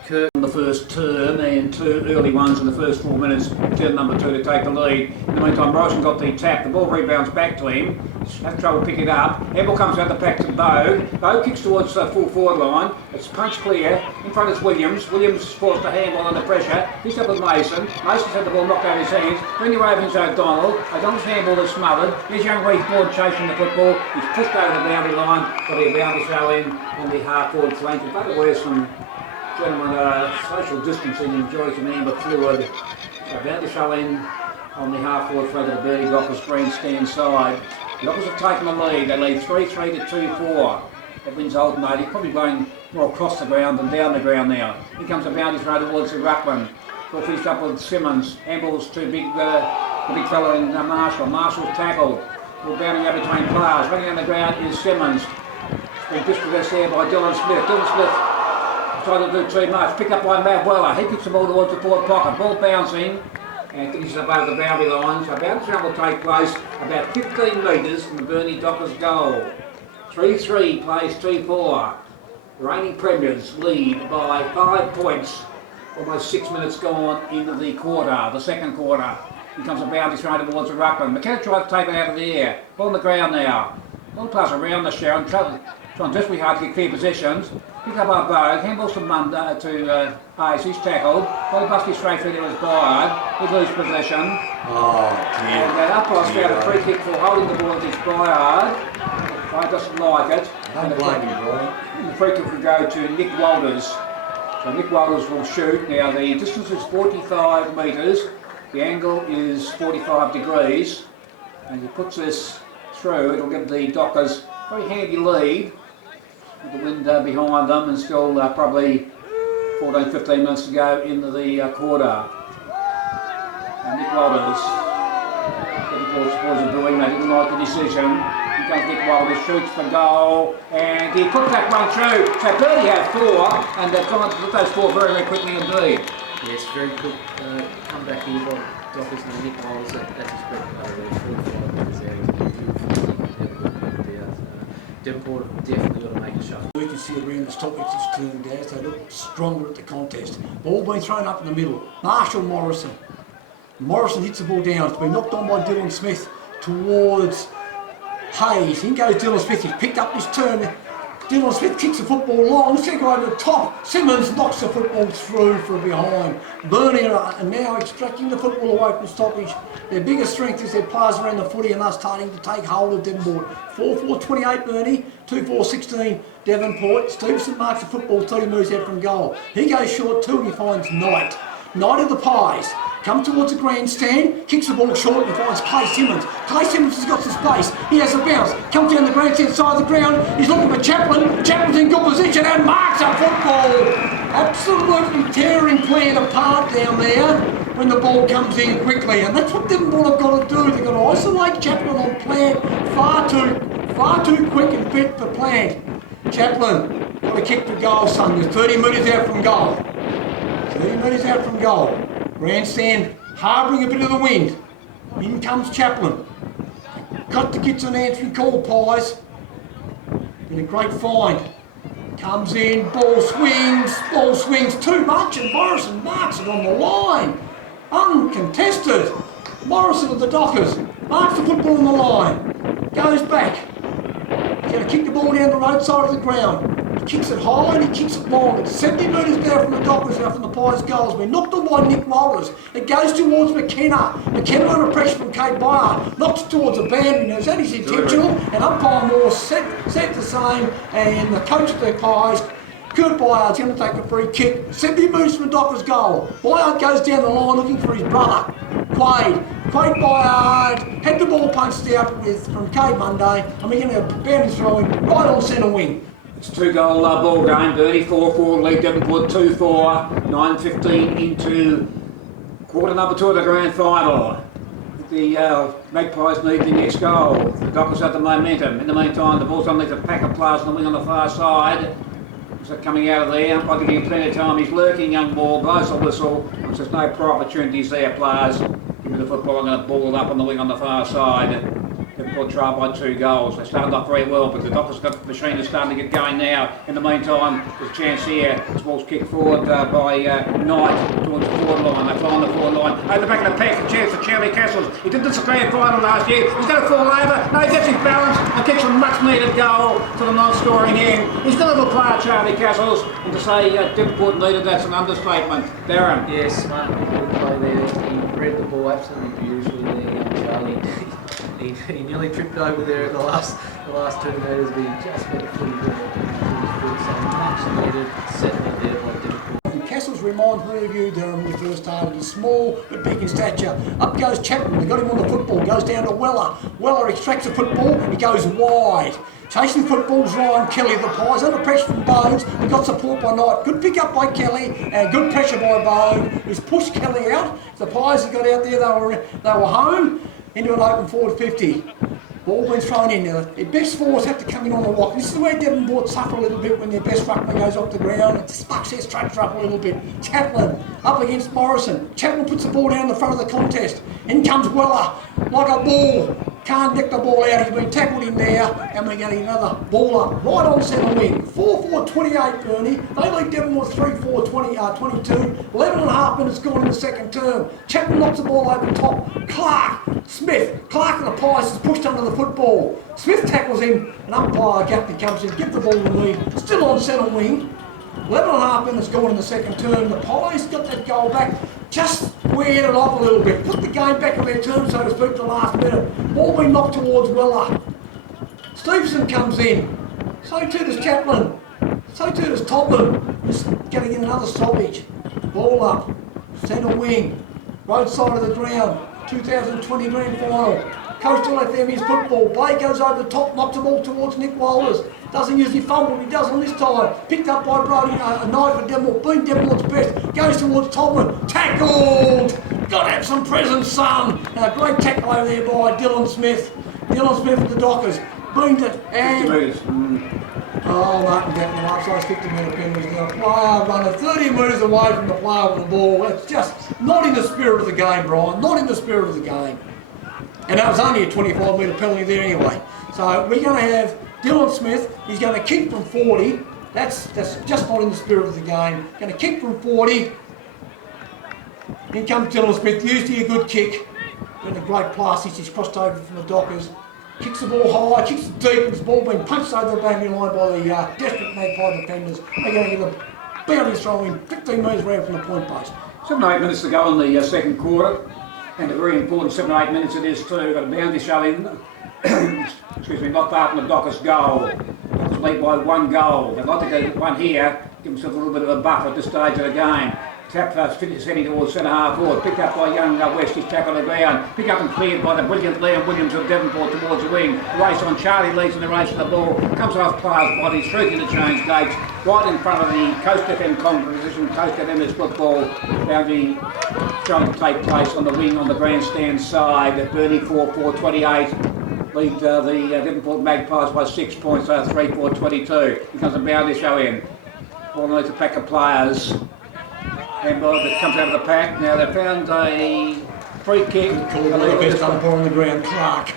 Kirk. The first term and 2 early ones in the first 4 minutes, turn number 2 to take the lead. In the meantime, Morrison got the tap, the ball rebounds back to him, has trouble picking it up. Hempel comes out the back to Bogue. Bogue kicks towards the full forward line. It's punched clear. In front is Williams. Williams forced the handball under pressure. Picks up with Mason. Mason's had the ball knocked out of his hands. Bring the over into O'Donnell. O'Donnell's handball is smothered. There's young Reece Board chasing the football. He's pushed over the boundary line. Got a boundary throw in on the half forward flank. But there's some gentlemen, social distancing enjoys some amber fluid. So boundary throw in on the half forward flank of the Burnie Dockers grandstand side. The Dockers have taken the lead. They lead 3-3 to 2-4. That wins alternating, probably going more across the ground than down the ground now. Here comes a boundary throw towards the ruckman. Ball finished up with Simmons. Handball's too big, the big fella in Marshall. Marshall's tackled. Ball bounding up between players. Running on the ground is Simmons. It's been dispossessed there by Dylan Smith. Dylan Smith trying to do too much. Picked up by Matt Weller. He kicks the ball towards the forward pocket. Ball bouncing and finishes above the boundary line. So boundary will take place about 15 metres from the Burnie Dockers goal. 3-3 plays 2-4. The reigning premiers lead by 5 points. Almost 6 minutes gone into the quarter, the second quarter. Here comes a boundary throw towards the ruckman. McKenna tried to take it out of the air. Ball on the ground now. Ball pass around the Sharon. Trying desperately hard to get clear positions. Pick up our Bogue. Handballs to Munda to Hayes. He's tackled. Ball busted straight through to his Byard. He loses possession. Oh, dear. And that umpire's found a free kick for holding the ball against Byard. He doesn't like it. Don't blame you, Brian. The free kick will go to Nick Walters. So Nick Walters will shoot. Now the distance is 45 metres. The angle is 45 degrees. And he puts this through. It'll give the Dockers a very handy lead. With the wind behind them and still probably 14-15 minutes to go into the quarter. And Nick Walters, the supporters are doing, they didn't like the decision. Here comes Nick Walters, shoots for goal, and he put that one through. So Burnie have 4, and they've gone to put those 4 very, very quickly indeed. Yes, very quick comeback here by Dockers and Nick Walters. That's his break over 45 minutes out. Devonport definitely got to make a shuffle. We can see around the stop this turn, guys. They look stronger at the contest. Ball being thrown up in the middle. Marshall Morrison. Morrison hits the ball down. It's been knocked on by Dylan Smith towards Hayes. In goes Dylan Smith. He's picked up his turn. Dylan Smith kicks the football long. It's going to go over the top. Simmons knocks the football through from behind. Burnie are now extracting the football away from stoppage. Their biggest strength is their players around the footy and they're starting to take hold of Devonport. 4-4-28 Burnie, 2-4-16 Devonport. Stevenson marks the football 30 metres out from goal. He goes short too and he finds Knight. Knight of the Pies. Comes towards the grandstand, kicks the ball short and finds Clay Simmons. Clay Simmons has got some space. He has a bounce. Comes down the grandstand side of the ground. He's looking for Chaplin. Chaplin's in good position and marks a football. Absolutely tearing playing apart down there when the ball comes in quickly. And that's what Devonport have got to do. They've got to isolate Chaplin on Plant far too quick and fit for Plant. Chaplin, got a kick for goal, son. You're 30 metres out from goal. 30 metres out from goal. Grandstand harbouring a bit of the wind. In comes Chaplin. Got to get an answering call, Pies. Been a great find. Comes in, ball swings too much, and Morrison marks it on the line. Uncontested. Morrison of the Dockers marks the football on the line. Goes back. He's going to kick the ball down the road side of the ground. He kicks it high and he kicks it long. It's 70 metres down from the Dockers, now from the Pies goals. We're knocked on by Nick Walters. It goes towards McKenna. McKenna under pressure from Kate Byer. Knocks it towards the band. Knows that is intentional. And umpire Moore set the same. And the coach of the Pies, Kurt Byard's going to take a free kick. 70 metres from the Dockers goal. Byard goes down the line looking for his brother, Quade. Quade Byard had the ball punched out from Kate Monday. And we're going to bounce throwing right on centre wing. It's a 2-goal ball game. Burnie 4-4, lead Devonport 2-4. 9:15 into quarter number 2 of the grand final. The Magpies need the next goal. The Dockers have the momentum. In the meantime, the ball's underneath a pack of players on the wing on the far side. So coming out of there, umpire giving him plenty of time. He's lurking, young ball, blows the whistle. Once there's no prior opportunities there, players. Give me the football, I'm going to ball it up on the wing on the far side. Devonport trail by 2 goals. They started off very well, but the Dockers got the machine is starting to get going now. In the meantime, there's a chance here. This ball's kicked forward by Knight towards the forward line. They fly on the forward line. Over the back of the pack, a chance for Charlie Castles. He did this at grand final last year. He's going to fall over. No, he gets his balance and kicks a much needed goal to the non-scoring end. He's still a little player, Charlie Castles. And to say Devonport needed, that's an understatement. Darren. Yes, smart play there. He read the ball absolutely beautifully there, Charlie. He nearly tripped over there at the last 2 metres, but he just got the footy good. So much needed, settling there by Devonport. Castles reminds me of you, Durham, when you first started. He's small but big in stature. Up goes Chapman. They got him on the football. Goes down to Weller. Weller extracts the football. He goes wide. Chasing footballs, Ryan Kelly. The Pies under pressure from Bones. He got support by Knight. Good pick up by Kelly and good pressure by Bone. He's pushed Kelly out. The Pies have got out there. They were home into an open forward 50. Ball been thrown in there. Their best forwards have to come in on the walk. This is where Devonport suffer a little bit when their best ruckman goes off the ground. It spucks their straight up a little bit. Chaplin up against Morrison. Chaplin puts the ball down the front of the contest. In comes Weller like a ball. Can't deck the ball out. He's been tackled in there. And we're getting another ball up right on centre wing. 4-4-28 Burnie. They lead Devonport 3-4-22. 11 and a half minutes gone in the second term. Chaplin knocks the ball over top. Clark of the Pies is pushed under the football. Smith tackles him, and umpire Gaffney comes in, gives the ball to me. Still on centre wing. 11 and a half minutes gone in the second term. The Pies got that goal back, just weared it off a little bit. Put the game back on their terms, so to speak, the last minute. Ball being knocked towards Weller. Stevenson comes in. So too does Chaplin. So too does Toplin. Just going to get another stoppage. Ball up. Centre wing. Road side of the ground. 2020 Grand Final. Coastal FM's football. Blake goes over the top, knocks the ball towards Nick Walters. Doesn't usually fumble, he does on this time. Picked up by Brody, a knife for Devonport, being Devonport's best. Goes towards Toplin. Tackled! Got to have some presence, son. And a great tackle over there by Dylan Smith. Dylan Smith with the Dockers. Beamed it and... Oh, Martin Gatlin, outside 50-metre penalty. The player running 30 metres away from the player with the ball. It's just not in the spirit of the game, Brian. Not in the spirit of the game. And that was only a 25-metre penalty there anyway. So we're going to have Dylan Smith. He's going to kick from 40. That's just not in the spirit of the game. Going to kick from 40. In comes Dylan Smith. Usually a good kick. Been a great pass. He's crossed over from the Dockers. Kicks the ball high, kicks it deep, and the ball being punched over the boundary line by the desperate Magpie defenders. They're going to get a boundary throw in 15 metres round from the point post. 7 or 8 minutes to go in the second quarter, and a very important 7 or 8 minutes it is too. We've got a boundary throw in, excuse me, not far from the Dockers goal. Dockers lead by 1 goal. They'd like to go one here, give themselves a little bit of a buffer at this stage of the game. Tap finish heading towards centre half forward. Picked up by young West, he's tackled the ground. Picked up and cleared by the brilliant Liam Williams of Devonport towards the wing. Race on, Charlie leads in the race for the ball. Comes off players' bodies, through to the change gates. Right in front of the Coast FM composition. Coast FM is football. Boundary trying to take place on the wing on the grandstand side. Burnie 4-4-28. Lead the Devonport Magpies by 6 points, 3-4-22. Here comes a boundary show in. Ball needs a pack of players. Handball that comes out of the pack. Now they found a free kick. The best umpire on the ground, Clark.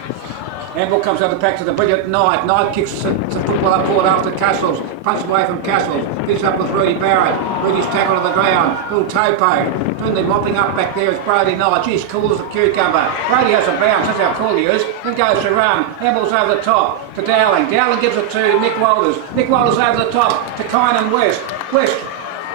Handball comes out the pack to the brilliant Knight. Knight kicks the football up forward after Castles. Punts away from Castles. Picks up with Rudy Barrett. Rudy's tackled to the ground. Little toe poke. Doing the mopping up back there is Brody Knight. Geez, cool as a cucumber. Brody has a bounce. That's how cool he is. Then goes to run. Handball's over the top to Dowling. Dowling gives it to Nick Walters. Nick Walters over the top to Kynan West. West.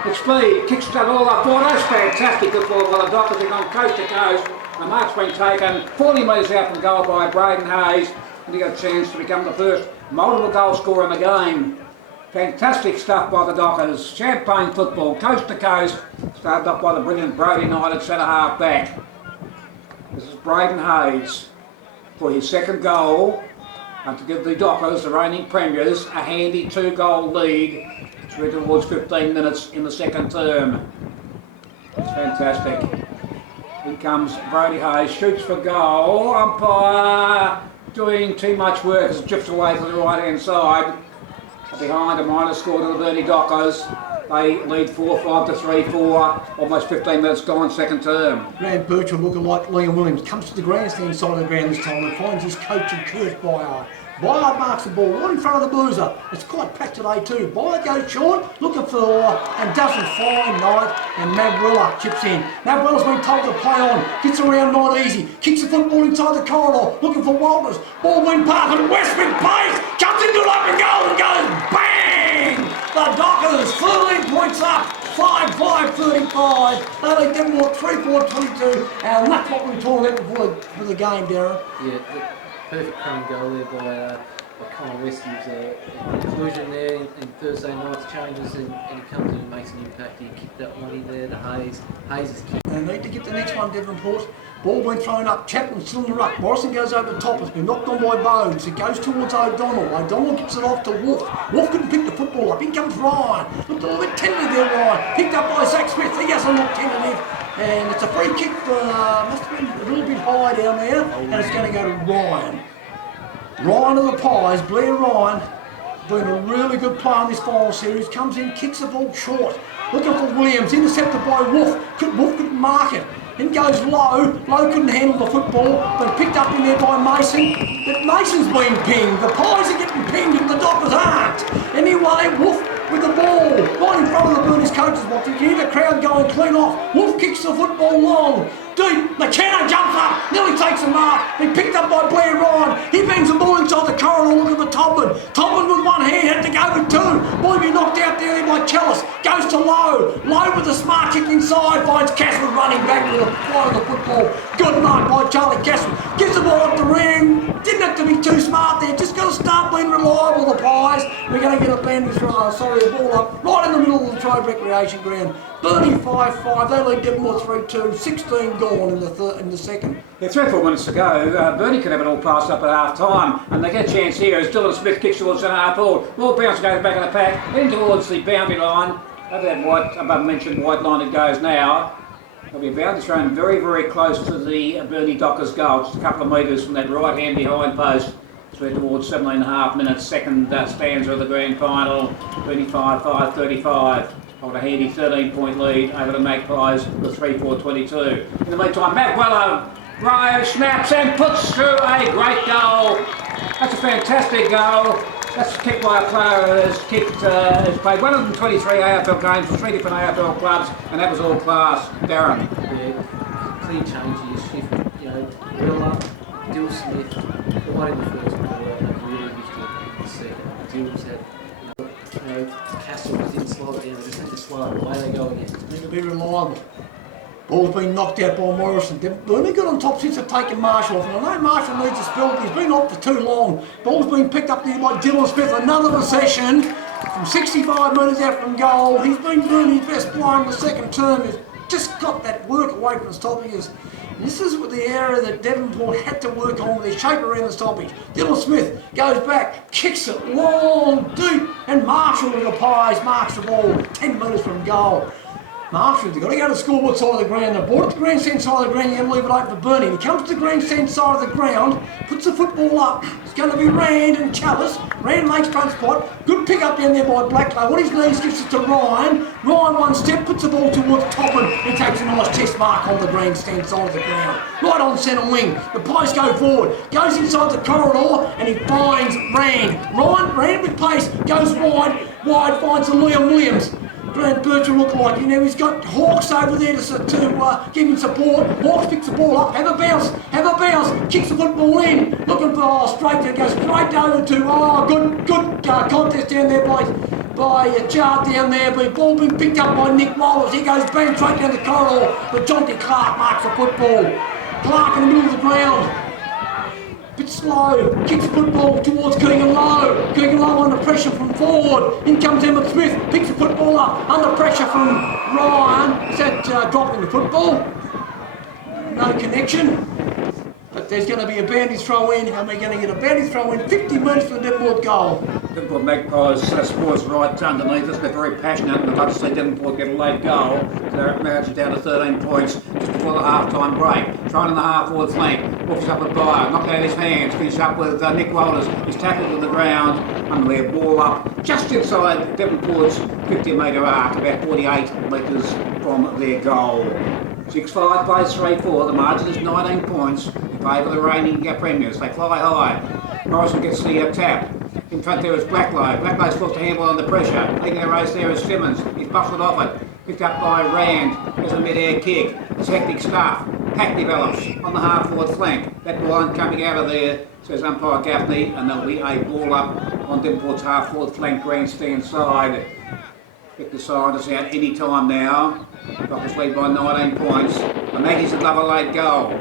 It's speed. Kicks it all up forward. That's fantastic football while the Dockers have gone coast to coast. The mark's been taken 40 metres out from goal by Braden Hayes, and he got a chance to become the first multiple goal scorer in the game. Fantastic stuff by the Dockers. Champagne football, coast to coast, started off by the brilliant Brody Knight at centre half back. This is Braden Hayes for his second goal, and to give the Dockers, the reigning premiers, a handy 2-goal lead through towards 15 minutes in the second term. It's fantastic. Here comes Brody Hayes, shoots for goal. Umpire doing too much work as it drifts away to the right hand side. Behind a minor score to the Burnie Dockers. They lead 4-5 to 3-4. Almost 15 minutes gone, second term. Grant Birchall, looking like Liam Williams, comes to the grandstand side of the ground this time and finds his coach and Kurt Byard. Byard marks the ball right in front of the boozer. It's quite packed today too. Byard goes short, looking for and doesn't find Knight, and Mabrilla chips in. Mabrilla's been told to play on, gets around Knight easy, kicks the football inside the corridor, looking for Walters. Ball went past and Westwick pace, jumps into an open goal and goes bang! The Dockers 13 points up, 5-5-35. They lead Devonport 3-4-22, and that's what we were talking about before for the game, Darren. Yeah, the perfect crowning goal there by Colin West. He was an inclusion there in Thursday night's changes, and he comes in and makes an impact. He kicked that one in there to Hayes. Hayes is kicked. They need to get the next one, Devonport. Ball been thrown up, Chapman still in the ruck. Morrison goes over the top, it's been knocked on by Bones. It goes towards O'Donnell. O'Donnell gets it off to Wolf. Wolf couldn't pick the football up. In comes Ryan. Looked a little bit tentative there, Ryan. Picked up by Zach Smith. He hasn't looked tentative. And it's a free kick for, must have been a little bit high down there. And it's going to go to Ryan. Ryan of the Pies, Blair Ryan, been a really good player in this final series. Comes in, kicks the ball short. Looking for Williams, intercepted by Wolf. Wolf couldn't mark it. Then goes Lowe. Lowe couldn't handle the football, but picked up in there by Mason. But Mason's been pinged. The Pies are getting pinged and the Dockers aren't. Anyway, Wolf with the ball right in front of the Burnie's coaches box. You can hear the crowd going clean off. Wolf kicks the football long. Deep, McKenna jumps up, nearly takes a mark. He picked up by Blair Ryan. He bangs the ball inside the corridor, looking for Tobin. Tobin with one hand had to go with two. Boy, be knocked out there by Chalice. Goes to Lowe. Lowe with a smart kick inside, finds Castle running back with a fly of the football. Good mark by Charlie Castle. Gives the ball up the ring. Didn't have to be too smart there. Just got to start being reliable, the Pies. We're going to get a bandage, the ball up right in the middle of the Latrobe Recreation Ground. Burnie 5-5, they lead Devonport 3-2, 16 gone in the second. Yeah, 3 or 4 minutes to go. Burnie can have it all passed up at half time, and they get a chance here as Dylan Smith kicks towards centre half forward. Ball bounce goes back in the pack, in towards the boundary line. Over that white, above mentioned white line it goes now. They'll be about to throw very, very close to the Burnie Dockers goal, just a couple of metres from that right hand behind post. Through towards 17.5 minutes, second stanza of the grand final, 25-5-35. Hold a handy 13-point lead over the Magpies with 3-4-22. In the meantime, Matt Weller, Ryan snaps and puts through a great goal. That's a fantastic goal. That's kicked by a player who has played 123 AFL games for 3 different AFL clubs, and that was all class. Darren. Yeah, clear change here, shift. You know, Weller, Dill Smith, the one in the first quarter, really gifted in the second. Dill's had, Castle was in slow down, they just had to slow it. Away they go again. Need to be reliable. Ball's been knocked out by Morrison. They've only got on top since they've taken Marshall off. And I know Marshall needs a spell, but he's been off for too long. Ball's been picked up there by Dylan Smith. Another possession from 65 metres out from goal. He's been doing his best player in the second term. He's just got that work away from the stoppers. This is the area that Devonport had to work on with their shape around the stoppage. Dylan Smith goes back, kicks it long, deep, and Marshall with the Pies marks the ball 10 metres from goal. Marshall's got to go to the scoreboard side of the ground. The ball at the grandstand side of the ground, you have to leave it open for Burnie. He comes to the grandstand side of the ground, puts the football up. It's going to be Rand and Chalice. Rand makes front spot. Good pick up down there by Blacklow. On his knees gives it to Ryan. Ryan one step, puts the ball towards Toppin. He takes a nice chest mark on the grandstand side of the ground. Right on centre wing. The Pies go forward. Goes inside the corridor and he finds Rand. Rand with pace goes wide. Wide finds the Liam Williams. Grant Birch will look like, he's got Hawks over there to give him support. Hawks picks the ball up, have a bounce, kicks the football in, looking for straight, it goes straight over to, good contest down there by Chart down there, but ball being picked up by Nick Wallace. He goes bang straight down the corridor, but Jonty Clark marks the football. Clark in the middle of the ground. Bit slow, kicks the football towards Keegan Lowe. Keegan Lowe under pressure from forward. In comes Emmett Smith, picks the football up, under pressure from Ryan. Is that dropping the football? No connection. But there's going to be a boundary throw in, and we're going to get a boundary throw in 50 minutes for the Devonport goal. Devonport Magpies sports right underneath us. They're very passionate and they'd like to see Devonport get a late goal. They're marching down to 13 points just before the half-time break. Trying on the half-forward flank. Walks up with Byer, knocked out his hands, finished up with Nick Walters. He's tackled to the ground, under their ball up just inside Devonport's 50-metre arc, about 48 metres from their goal. 6-5 plays 3-4. The margin is 19 points in favour of the reigning premiers. They fly high. Morrison gets the tap. In front there is Blacklow. Blacklow's forced to handle under pressure. Leading the race there is Simmons. He's busted off it. Picked up by Rand. There's a mid-air kick. It's hectic stuff. Pack develops on the half-forward flank. That line coming out of there, says umpire Gaffney, and there'll be a ball up on Devonport's half-forward flank grandstand side. Pick the scientists out any time now. Rockers lead by 19 points. The Maggies would love a late goal.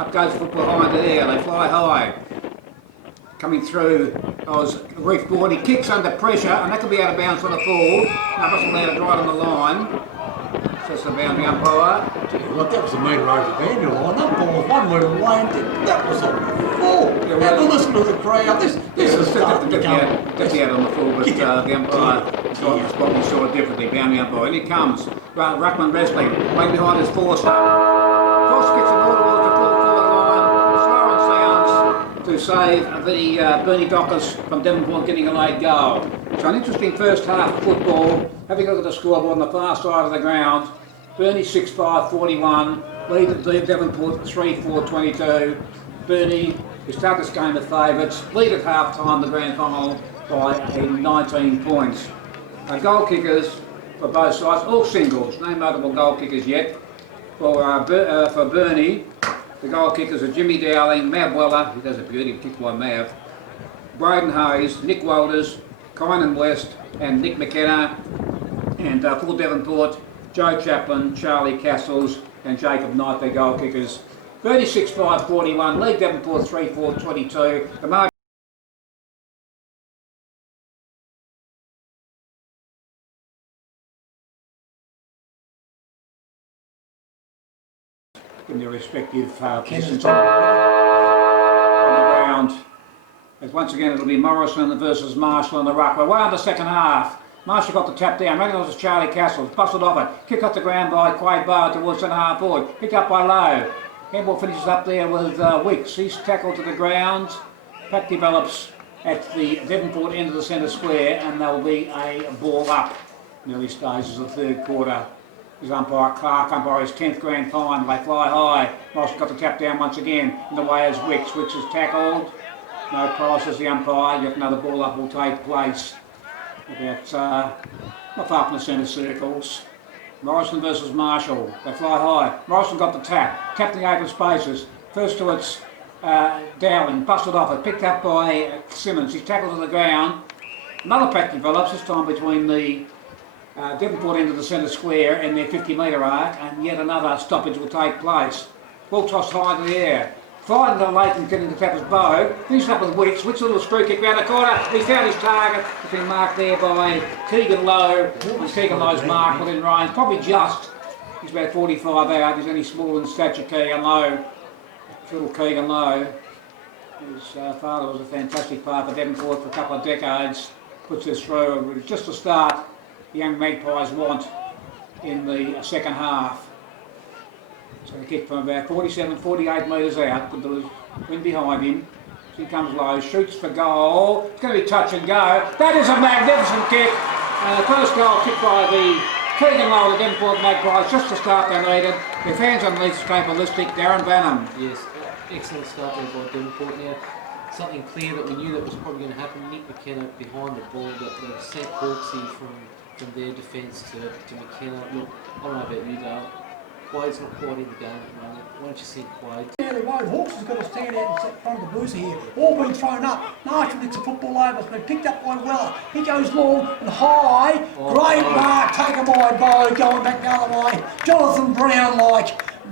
Up goes the foot behind there. They fly high. Coming through was Reef Burnie. Kicks under pressure, and that could be out of bounds on the full. No, wasn't allowed to right on the line. Says the boundary umpire. Look, that was a metre over the boundary line. That ball was 1 metre away, and that was on the full. Have a listen to the crowd. This is starting to come. Definitely out on the full, but the umpire spotted saw it differently. Boundary umpire. And it comes. Ruckman wrestling. Way behind is Forster. Forster gets the ball towards the full forward line. Siren sounds to save the Burnie Dockers from Devonport getting a late goal. So an interesting first half of football. Having a look at the scoreboard on the far side of the ground. Burnie 6-5-41, lead at Devonport 3-4-22. Burnie, who start this game as favourites, lead at half-time the grand final by 19 points. Goal kickers for both sides, all singles, no notable goal kickers yet. For Burnie, the goal kickers are Jimmy Dowling, Mav Weller, who does a beauty kick by Mav, Braden Hayes, Nick Walters, Kynan West and Nick McKenna, and for Devonport, Joe Chaplin, Charlie Castles and Jacob Knight, their goal kickers. 36-5-41, lead Devonport 3-4-22. The margin in their respective positions on the ground. As once again it'll be Morrison versus Marshall in the ruck. We're way on the second half. Marshall got the tap down, ran across Charlie Castles, bustled off it, kicked off the ground by Quade Barr towards centre half forward, picked up by Lowe. Handball finishes up there with Wicks. He's tackled to the ground. Pack develops at the Devonport end of the centre square, and there'll be a ball up in the early stages of the third quarter. His umpire Clark, umpire his 10th grand final. They fly high. Marshall got the tap down once again. In the way is Wicks. Wicks is tackled. No price as the umpire. Yet another ball up will take place. About not far from the centre circles. Morrison versus Marshall. They fly high. Morrison got the tap. Tapped the open spaces. First to its Dowling. Busted off it. Picked up by Simmons. He's tackled to the ground. Another pack develops, this time between the Devonport end of the centre square and their 50-metre arc, and yet another stoppage will take place. Ball tossed high in the air. Fired into Leighton, getting the tap his bow. Finished up with Wicks. Wicks a little screw kick round the corner. He found his target. It's been marked there by Keegan Lowe. And Keegan Lowe's marked within range. Probably just. He's about 45 out. He's only smaller than stature Keegan Lowe. Little Keegan Lowe. His father was a fantastic player for Devonport for a couple of decades. Puts this through. Just to start, the young Magpies want in the second half. It's going to kick from about 47, 48 metres out, but there was wind behind him. He comes low, shoots for goal. It's going to be touch and go. That is a magnificent kick. First goal kicked by the Keegan Lowe, the Devonport Magpies, just to start they needed. Their fans underneath the scope ballistic, Darren Banham. Yes, excellent start there by Devonport. Now, something clear that we knew that was probably going to happen. Nick McKenna behind the ball, that they sent Hawksy from their defence to McKenna. Look, I don't know about you, Dale. Quaid's not quite in the game at the moment. Why don't you see Quaid? Yeah, the road. Hawks has got to stand out in front of the boozer here. All been thrown up. Marshall gets the football over. It's been picked up by Weller. He goes long and high. Great mark taken by Bo. Going back the other way. Jonathan Brown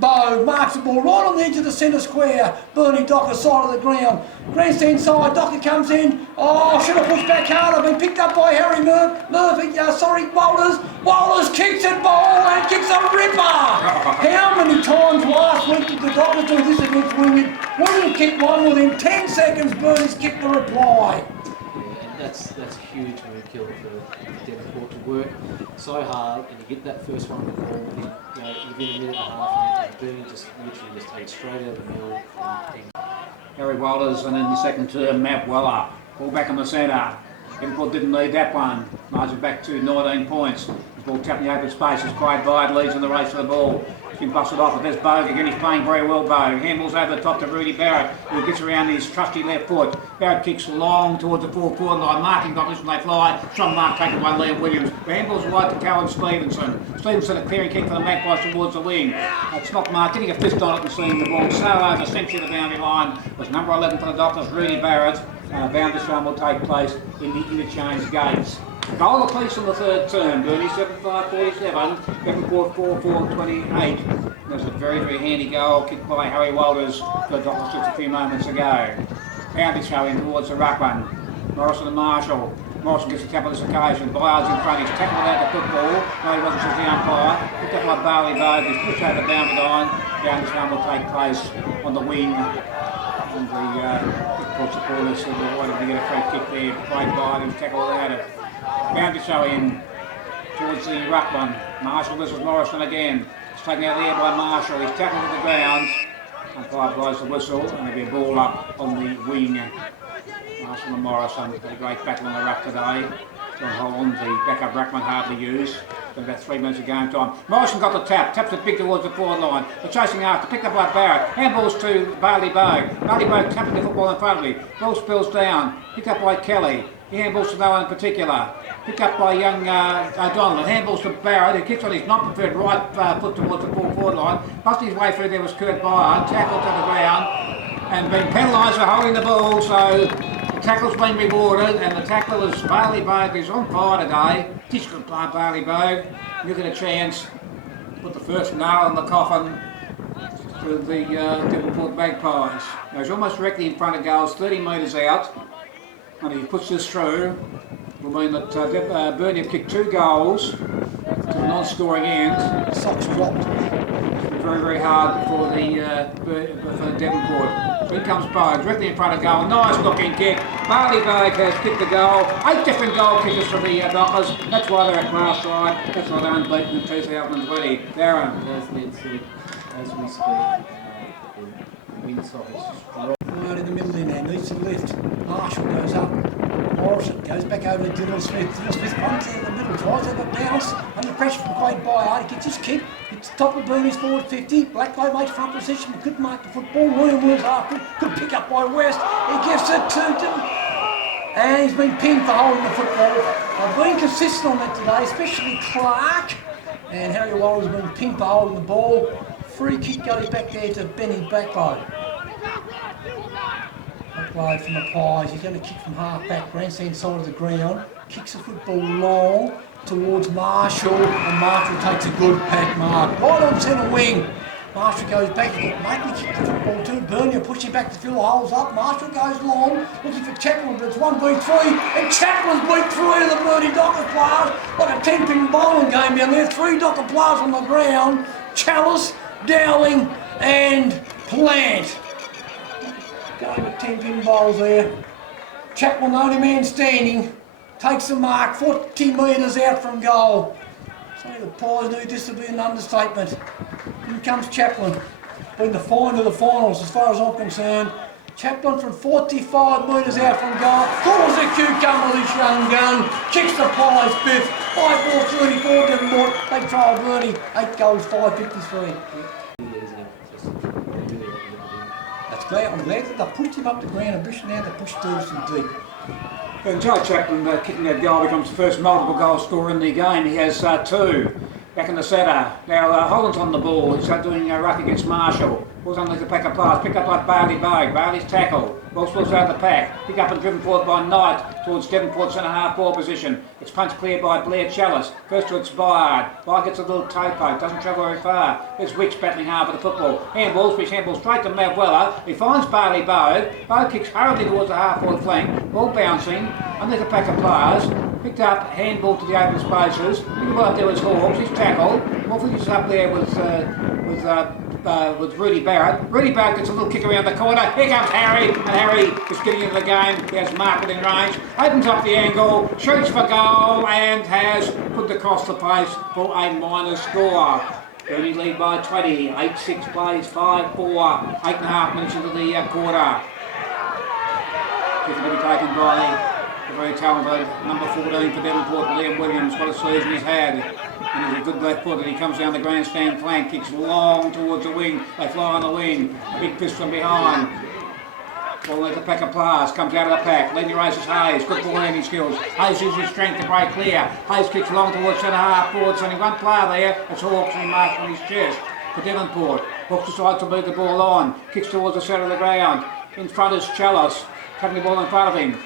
Bo marks the ball right on the edge of the centre square. Burnie Docker side of the ground. Grandstand side. Docker comes in. Oh, should have pushed back harder. Been picked up by Harry Murphy. Walters kicks it ball and kicks a ripper. How many times last week did the Dockers do this against Wingard? Wingard kicked one within 10 seconds. Burnie's kicked the reply. Yeah, and that's huge when we kill for Devonport to work so hard and you get that first one on the ball within a minute and a half, and Burnie just literally just takes straight out of the middle and Harry Walters, and in the second term, Matt Weller. Ball back in the centre. Devonport didn't need that one. Margin back to 19 points. The ball tapped in the open spaces. Quite wide, leads in the race for the ball. He's been busted off, but there's Bogue again. He's playing very well, Bogue. Handballs over the top to Rudy Barrett, who gets around his trusty left foot. Barrett kicks long towards the forward line. Marking got this when they fly. Strong mark taken by Liam Williams. Handballs wide to Callum Stevenson. Stevenson a clearing kick for the Magpies towards the wing. It's not marked. Getting a fist on it and seeing the ball sail over century the boundary line. Was number 11 for the Dockers, Rudy Barrett. Bound this one will take place in the interchange gates. Goal apiece in the third term. Burnie 7-5-47, Devonport 4-4-28. There's a very, very handy goal kicked by Harry Walters for the Dockers just a few moments ago. Boundary throw in towards the ruckman. Morrison and Marshall. Morrison gets a tap on this occasion. Byard's in front. He's tackled out the football. No, he wasn't, says the umpire. Picked up by Barley Bogue. He's pushed over the boundary line. Boundary throw will take place on the wing. And the Devonport supporters said they wanted to get a free kick there. Played by him, tackled out of. Boundary throw in towards the ruckman. Marshall versus Morrison again. It's taken out there by Marshall. He's tackled to the ground. Umpire blows the whistle and there'll be a ball up on the wing. Marshall and Morrison had a great battle on the ruck today. John Holland, the backup ruckman, hardly used. Been about 3 minutes of game time. Morrison got the tap, taps it big towards the forward line. They're chasing after, picked up by Barrett. Handballs to Barley Bogue. Barley Bogue tapping the football in front of him. Ball spills down, picked up by Kelly. He handballs to no one in particular. Picked up by young O'Donnell. Handballs to Barrett, who kicks on his not preferred right foot towards the forward line. Busting his way through there was Kurt Byard, tackled to the ground and been penalised for holding the ball, so the tackle's been rewarded, and the tackler is Barley Bogue, who's on fire today. He's good player, Barley Bogue. He'll get a chance to put the first nail in the coffin for the Devonport Magpies. Now he's almost directly in front of goals, 30 metres out, and if he puts this through, will mean that Burnie have kicked 2 goals to the non-scoring end. Socks dropped. Very, very hard for the Devonport. So here comes Bogue, directly in front of goal. Nice looking kick. Barley Bogue has kicked the goal. 8 different goal kickers for the Dockers. That's why they're a class side. That's why they're unbeaten in 2020. Darren. as Ned said, as we speak, the wind side is strong. Right in the middle in there, needs to lift. Marshall goes up. Morrison goes back over to Diddle Smith. Diddle Smith runs in the middle, tries to have a bounce. Under pressure from Quaid Byard. He gets his kick. It's top of Burnie's forward 50. Blacklow makes front position, but couldn't mark the football. William Wills after him. Good pick up by West. He gives it to and he's been pinned for holding the football. I've been consistent on that today, especially Clark. And Harry Waller's been pinned for holding the ball. Free kick goes back there to Benny Blacklow. Blacklow from the Pies. He's going to kick from half back, grandstand side of the ground. Kicks the football long towards Marshall, and Marshall takes a good pack mark. Right on centre wing. Marshall goes back, maybe kick the football too. Burnie pushing back to fill the holes up. Marshall goes long, looking for Chaplin, but it's 1v3, and Chaplin's beat 3 of the Burnie Docker players. Like a 10-pin bowling game down there. 3 Docker players on the ground. Chalice, Dowling, and Plant. Going with 10-pin bowls there. Chaplin, the only man standing, takes the mark 40 metres out from goal. So the Pies knew this would be an understatement. Here comes Chaplin. Been the final of the finals as far as I'm concerned. Chaplin from 45 metres out from goal. Pulls the cucumber, this young gun. Kicks the Pies fifth. 5-4-34 Devonport. They trail Burnie. 8 goals, 5-53. That's great. I'm glad that they pushed him up the ground and now they pushed Stevenson deep. And Joe Chaplin kicking that goal becomes the first multiple goal scorer in the game. He has 2 back in the centre. Now Holland's on the ball. He's doing a ruck against Marshall. Balls underneath the pack of pass. Pick up by Barley Bogue. Barley's tackle. Ball spills out of the pack. Pick up and driven forward by Knight towards Devonport's centre half ball position. It's punched clear by Blair Chalice. Goes to Byard. Byard gets a little toe poke. Doesn't travel very far. There's Wicks battling hard with the football. Handballs, which handball straight to Mavwella. He finds Barley Bogue. Bogue kicks hurriedly towards the half forward flank. Ball bouncing underneath the pack of players. Picked up, handball to the open spaces. Picked well up there was Hawks. He's tackled. Ball finishes up there with Rudy Barrett. Rudy Barrett gets a little kick around the corner. Here comes Harry, and Harry is getting into the game. He has marked in range, opens up the angle, shoots for goal, and has put across the face for a minor score. Burnie lead by 20, 8-6 plays, 5-4, 8.5 minutes into the quarter. Kick to be taken by the very talented number 14 for Devonport, Liam Williams. What a season he's had. And he's a good left foot, and he comes down the grandstand flank, kicks long towards the wing. They fly on the wing. A big fist from behind. Ball into the pack of pass, comes out of the pack. Lenny races Hayes, good ball landing skills. Hayes uses his strength to break clear. Hayes kicks long towards centre half forward. There's only one player there. It's Hawks, and he marks on his chest for Devonport. Hawks decides to move the ball on. Kicks towards the centre of the ground. In front is Chalice, cutting the ball in front of him.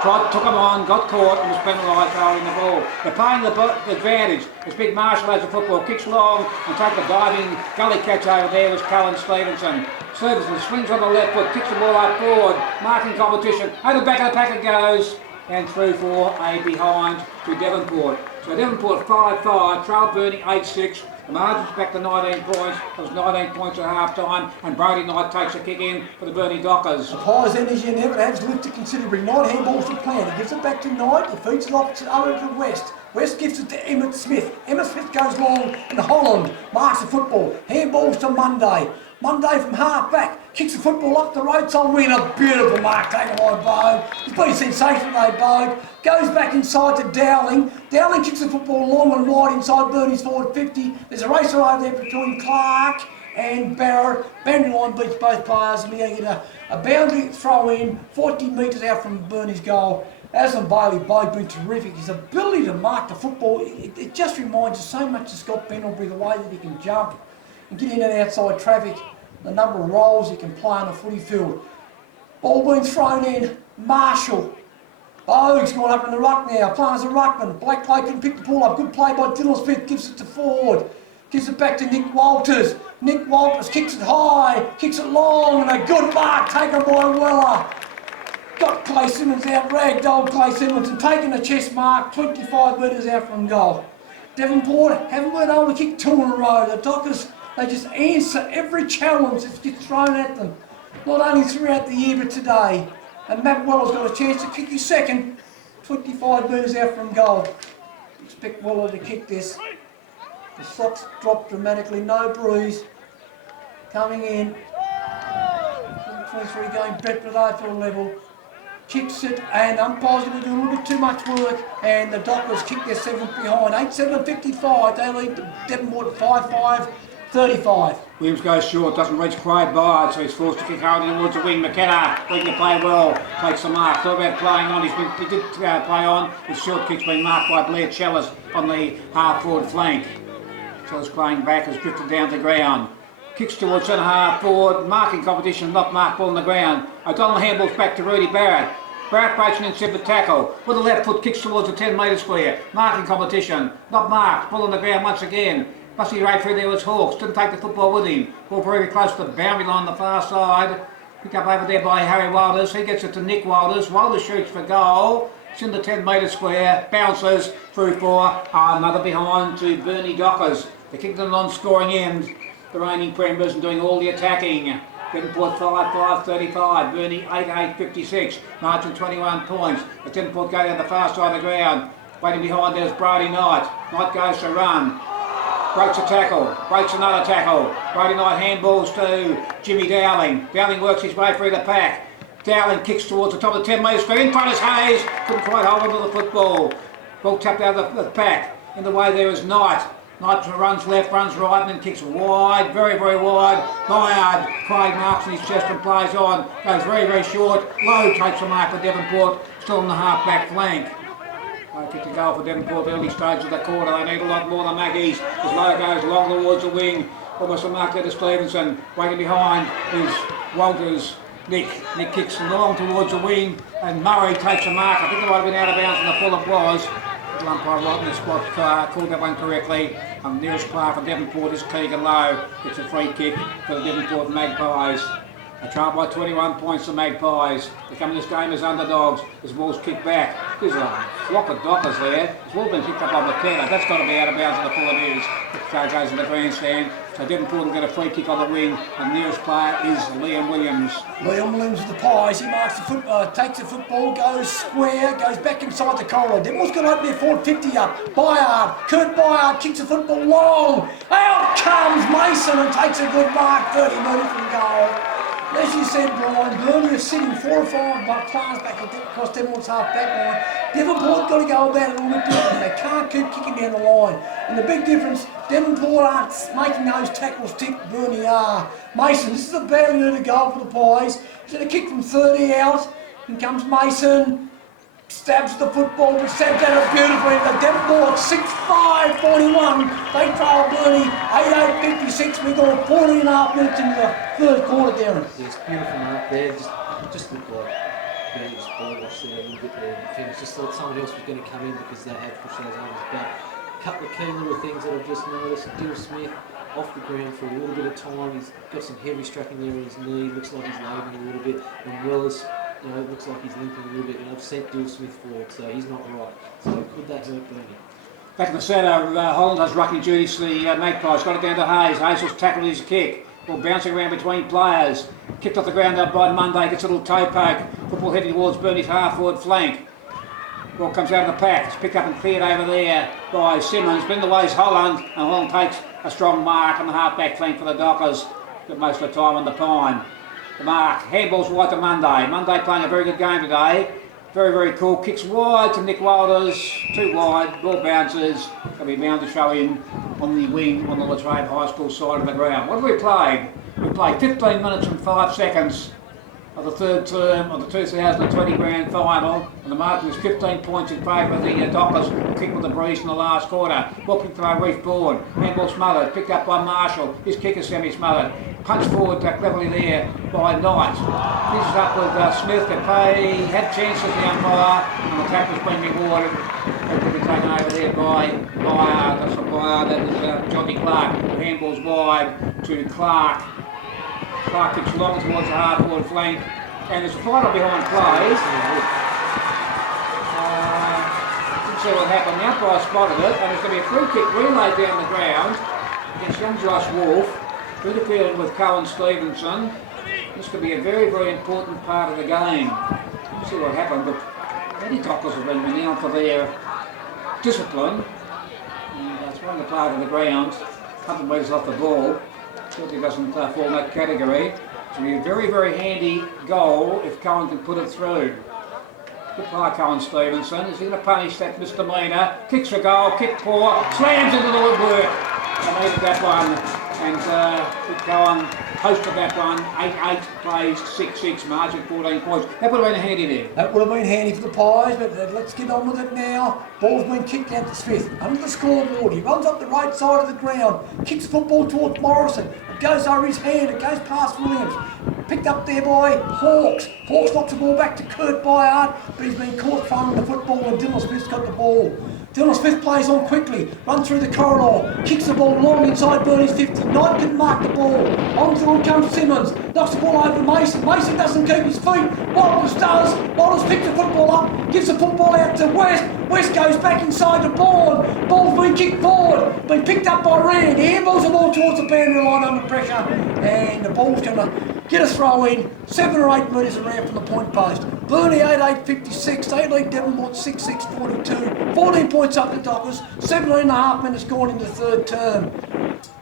Took him on, got caught, and was penalised fouling the ball. They're playing the advantage. As Big Marshall has the football, kicks long, and take the diving gully catch over there was Cullen Stevenson. Stevenson swings on the left foot, kicks the ball up forward, marking competition. Over the back of the pack it goes, and through for a behind to Devonport. So Devonport 5-5, trail Burnie 8-6. The margin's back to 19 points. It was 19 points at half time, and Brody Knight takes a kick in for the Burnie Dockers. The Pies' energy and effort has lifted considerably. Knight handballs to plan. He gives it back to Knight. He feeds it off over to West. West gives it to Emmett Smith. Emmett Smith goes long, and Holland marks the football. Handballs to Monday. Monday from half back, kicks the football up the road somewhere, and a beautiful mark taken by Bogue. He's been sensational today, Bogue. Goes back inside to Dowling. Dowling kicks the football long and wide inside Burnie's forward 50. There's a racer over there between Clark and Barrett. Boundary line beats both players, and we're going to get a boundary throw in 40 metres out from Burnie's goal. Aslan Bailey, Bogue been terrific. His ability to mark the football, it just reminds us so much of Scott Pendlebury, the way that he can jump and get in and outside traffic, the number of roles he can play on the footy field. Ball being thrown in, Marshall. Bogue's gone up in the ruck now, playing as a ruckman. Blake Clay can pick the ball up, good play by Dylan Smith, gives it to forward. Gives it back to Nick Walters. Nick Walters kicks it high, kicks it long, and a good mark taken by Weller. Got Clay Simmons out, ragged old Clay Simmons, and taking a chest mark 25 metres out from goal. Devonport haven't been able to kick 2 in a row. The Dockers, they just answer every challenge that gets thrown at them. Not only throughout the year, but today. And Matt Weller's got a chance to kick his second, 25 metres out from goal. Expect Weller to kick this. The socks drop dramatically, no breeze. Coming in. 23 going Bedford AFL level. Kicks it, and umpire's going to do a little bit too much work, and the Dockers kick their 7th behind. 8-7-55, they lead Devonport 5-5-35. Williams goes short, doesn't reach Craig Byard, so he's forced to kick hard towards the wing. McKenna, looking to play well, takes the mark. Thought about playing on, he did play on. His short kick's been marked by Blair Chalice on the half-forward flank. Chalice playing back, has drifted down the ground. Kicks towards centre half forward, marking competition, not marked ball on the ground. O'Donnell handballs back to Rudy Barrett. Barrett breaks an instead tackle. With the left foot, kicks towards the 10-metre square. Marking competition, not marked, ball on the ground once again. Busting right through there was Hawks, didn't take the football with him. Ball very close to the boundary line on the far side. Picked up over there by Harry Wilders. He gets it to Nick Wilders. Wilders shoots for goal. It's in the 10-metre square, bounces through for another behind to Burnie Dockers. They're kicking it on scoring end. The reigning premiers and doing all the attacking. Devonport 5-5-35, Burnie 8-8-56, margin 21 points. As Devonport go down the far side of the ground, Waiting behind there's Brody Knight. Knight goes to run. Breaks a tackle, breaks another tackle. Brody Knight handballs to Jimmy Dowling. Dowling works his way through the pack. Dowling kicks towards the top of the 10 metre square. In front is Hayes. Couldn't quite hold onto the football. Ball tapped out of the pack. In the way there is Knight. Knight runs left, runs right, and then kicks wide, very, very wide. Bayard, Craig marks in his chest and plays on. Goes very, very short. Low takes a mark for Devonport. Still on the half-back flank. Kick to goal for Devonport, early stage of the quarter. They need a lot more than Maggie's. As Lowe goes along towards the wing. Almost a mark there to Stevenson. Waiting behind is Walters. Nick kicks along towards the wing, and Murray takes a mark. I think it might have been out of bounds, and the full it was. The umpire right in the spot called that one correctly. And nearest player for Devonport is Keegan Lowe. It's a free kick for the Devonport Magpies. A trial by 21 points to Magpies. They come in this game as underdogs. As ball's kicked back. There's a flock of dockers there. It's all been picked up on the corner. That's got to be out of bounds in the full it is. It goes in the grandstand. So Devonport will get a free kick on the wing. And nearest player is Liam Williams. Liam Williams with the Pies. He marks the takes the football, goes square, goes back inside the corridor. Devonport's got to open their forward 50 up. Bayard, Kurt Bayard kicks the football long. Out comes Mason and takes a good mark. 30 metres from goal. As you said, Brian, Burnie is sitting 4 or 5 players back across Devonport's half-back line. Devonport got to go about it a little bit different. They can't keep kicking down the line. And the big difference, Devonport aren't making those tackles tick, Burnie are. Mason, this is a badly needed goal for the Pies. He's going to kick from 30 out. In comes Mason. Stabs the football, but stabs at it beautifully. The Devonport 6-5-41. They trail Burnie 8-8-56. We've got 14 and a half minutes into the third quarter, Darren. Yes, beautiful mark there. Just looked like Burnie just ball washed there a little bit there. The defence just thought someone else was going to come in because they had pushed those others back. A couple of key little things that I've just noticed. Dill Smith off the ground for a little bit of time. He's got some heavy strapping there on his knee. Looks like he's labouring a little bit. And Wells, you know, it looks like he's limping a little bit, and I've sent Dill Smith forward, so he's not right. So could that hurt Burnie? Back in the centre, Holland has rucking duties for the Magpies. Got it down to Hayes. Hayes was tackled his kick. Ball bouncing around between players. Kicked off the ground up by Monday. Gets a little toe poke. Football heading towards Burnie's half-forward flank. Ball comes out of the pack. It's picked up and cleared over there by Simmons. Been the ways Holland, and Holland takes a strong mark on the half-back flank for the Dockers. Got most of the time on the pine. The mark, handball's wide to Monday. Monday playing a very good game today. Very, very cool. Kicks wide to Nick Walters. Too wide. Ball bounces. Going to be bound to throw in on the wing on the Latrobe High School side of the ground. What have we played? We played 15 minutes and 5 seconds of the third term of the 2020 Grand Final, and the margin was 15 points in favour of the Dockers, who kicked with the breeze in the last quarter. Walking through Reef Bourne, handball smothered, picked up by Marshall, his kick is semi-smothered, punched forward cleverly there by Knight. Finishes up with Smith, they had chances the umpire, and the tackle's been rewarded. That could be taken over there by Bayard, that's not Bayard, that is Johnny Clark. The handball's wide to Clark. Clark kicks long towards the hard-forward flank, and there's a final behind plays. Didn't see what happened. The umpire spotted it, and there's going to be a free kick relayed down the ground against young Josh Wolfe, interfering with Cohen Stevenson. This could be a very, very important part of the game. Let's see what happened, but many Dockers have been renowned for their discipline. It's one of the part of the ground, 100 metres off the ball. Certainly doesn't fall in that category. It's going to be a very, very handy goal if Cohen can put it through. Good play, Cohen Stevenson. Is he going to punish that misdemeanour? Kicks a goal, kick poor, slams into the woodwork. They needed that one. And Cohen hosted that one. 8-8 plays 6-6, margin 14 points. That would have been handy there. That would have been handy for the Pies, but let's get on with it now. Ball's been kicked out to Smith. Under the scoreboard, he runs up the right side of the ground, kicks the football towards Morrison. It goes over his hand, it goes past Williams. Picked up there by Hawks. Hawks knocks the ball back to Kurt Bayard, but he's been caught throwing the football and Dylan Smith's got the ball. Dylan Smith plays on quickly, runs through the corridor, kicks the ball long inside Burnie's 50. Knight can mark the ball. On comes Simmons, knocks the ball over to Mason. Mason doesn't keep his feet. Walters does. Walters picks the football up, gives the football out to West. West goes back inside the ball. Ball's been kicked forward, been picked up by Rand. He handballs the ball towards the boundary line under pressure, and the ball's going to get a throw in 7 or 8 metres around from the point post. Burnie 8-8-56, they lead Devonport 6-6-42. 14 points up the Dockers, 17.5 minutes gone in the third term.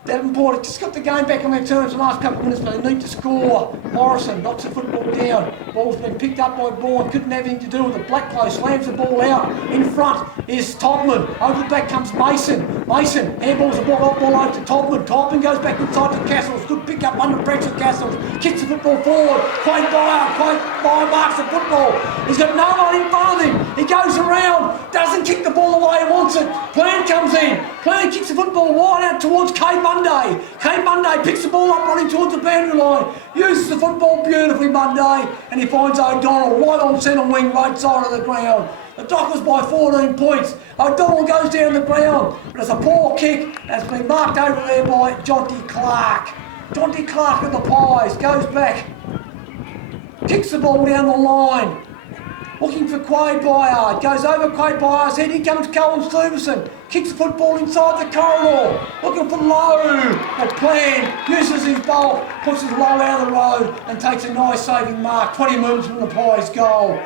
Devonport have just got the game back on their terms the last couple of minutes, but they need to score. Morrison knocks the football down. Ball's been picked up by Bourne, couldn't have anything to do with it. Blacklow slams the ball out. In front is Todman. Over the back comes Mason. Mason handballs the ball over to Todman. Todman goes back inside to Castles. Good pick up under pressure, Castles. Kicks the football forward. Quade Byer marks the football. He's got no one in front of him. He goes around, doesn't kick the ball the way he wants it. Plan comes in. Plan kicks the football wide out towards Kate Monday. Kate Monday picks the ball up running towards the boundary line. Uses the football beautifully, Monday, and he finds O'Donnell right on centre wing, right side of the ground. The Dockers by 14 points. O'Donnell goes down the ground, but it's a poor kick that's been marked over there by Jonty Clark. Jonty Clark of the Pies goes back, kicks the ball down the line. Looking for Quade Byer, goes over Quade Byer's head, here comes Colin Stevenson, kicks the football inside the corridor, looking for Lowe, but Plan uses his bulk, pushes Lowe out of the road and takes a nice saving mark, 20 metres from the Pies goal.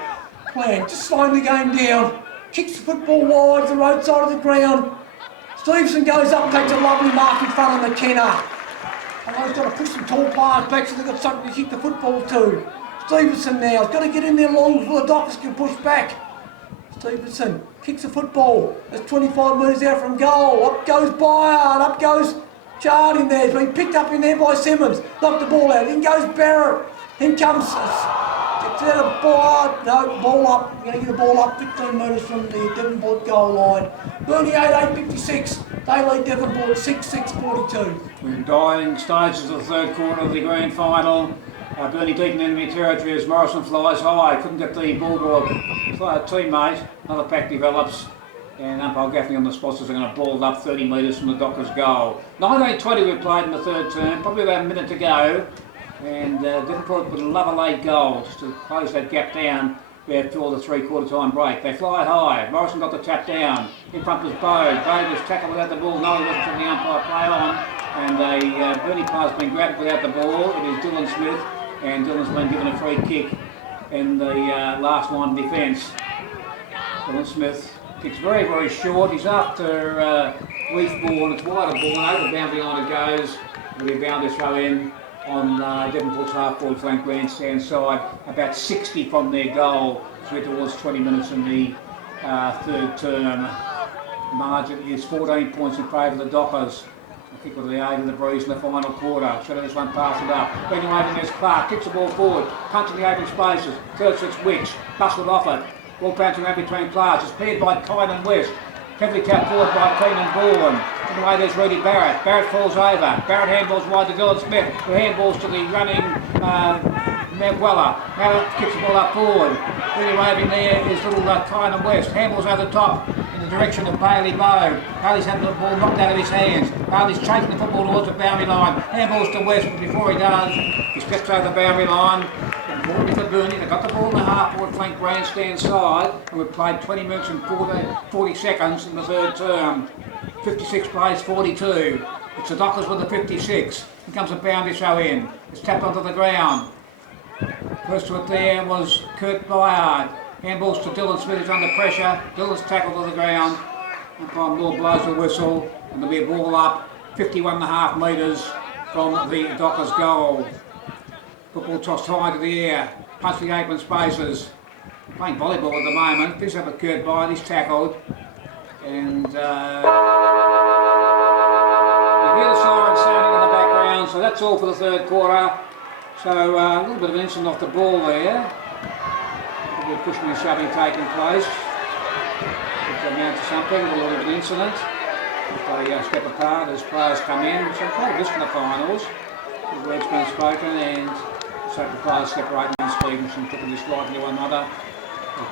Plan just slowing the game down, kicks the football wide to the road side of the ground. Stevenson goes up and takes a lovely mark in front of McKenna. And he's got to push some tall players back so they've got something to kick the football to. Stevenson now, he's got to get in there long before the Dockers can push back. Stevenson kicks the football, it's 25 metres out from goal, up goes Byer, and up goes Chard in there, he's been picked up in there by Simmons, knocked the ball out, in goes Barrett, in comes, gets out of Byer, no, ball up, we're going to get the ball up 15 metres from the Devonport goal line. Burnie 8-8-56, they lead Devonport 6-6-42. We're in dying stages of the third quarter of the grand final. Burnie deep in enemy territory as Morrison flies high, couldn't get the Bulldog teammate. Another pack develops, and umpire Gaffney on the spot says they're going to ball it up 30 metres from the Dockers' goal. 19-20 we've played in the third term, probably about a minute to go, and Devonport with another late goal just to close that gap down before the three-quarter time break. They fly high, Morrison got the tap down, in front was Bode. Bode was tackled without the ball, no he wasn't from the umpire play on, and a Burnie player's been grabbed without the ball. It is Dylan Smith. And Dylan's been given a free kick in the last line of defence. Dylan Smith kicks very, very short. He's after Leafborn. It's wide of ball, over the boundary line it goes. It'll be bound to throw in on Devonport's half-forward flank grandstand side, about 60 from their goal. So we're towards 20 minutes in the third term. Margin is 14 points in favour of the Dockers. Kick with the aid of the breeze in the final quarter. Shadow this one passes it up. Bending over there's Clark. Kicks the ball forward. Punching the open spaces. Third it's Wicks. Bustled off it. Ball bouncing around between players. It's paired by Kynan West. Heavily tapped forward by Keenan Bourne. In the way there's Rudy Barrett. Barrett falls over. Barrett handballs wide to Dylan Smith. Who handballs to the running Weller. Now kicks the ball up forward. Really waving there is little Kynan West. Handballs over the top in the direction of Bailey Bode. Bailey's had the ball knocked out of his hands. Bailey's chasing the football towards the boundary line. Handballs to West, but before he does, he steps over the boundary line. Importantly for Burnie, they've got the ball in the half-forward flank grandstand side, and we've played 20 minutes and 40 seconds in the third term. 56 plays 42. It's the Dockers with the 56. Here comes a boundary throw in. It's tapped onto the ground. First to it there was Kurt Byard. Handballs to Dylan Smith, who's under pressure. Dylan's tackled to the ground. Umpire Moore blows the whistle, and there'll be a ball up 51.5 metres from the Dockers' goal. Football tossed high to the air, punch the open spaces. Playing volleyball at the moment. Picks up a Kurt Byard, he's tackled. And you hear the siren sounding in the background, so that's all for the third quarter. So a little bit of an incident off the ball there. A little bit of pushing and shoving taking place. It amounts to something, a little bit of an incident. They step apart as players come in. So quite a risk in the finals. The words been spoken and so the players separating and speaking and putting this right into one another.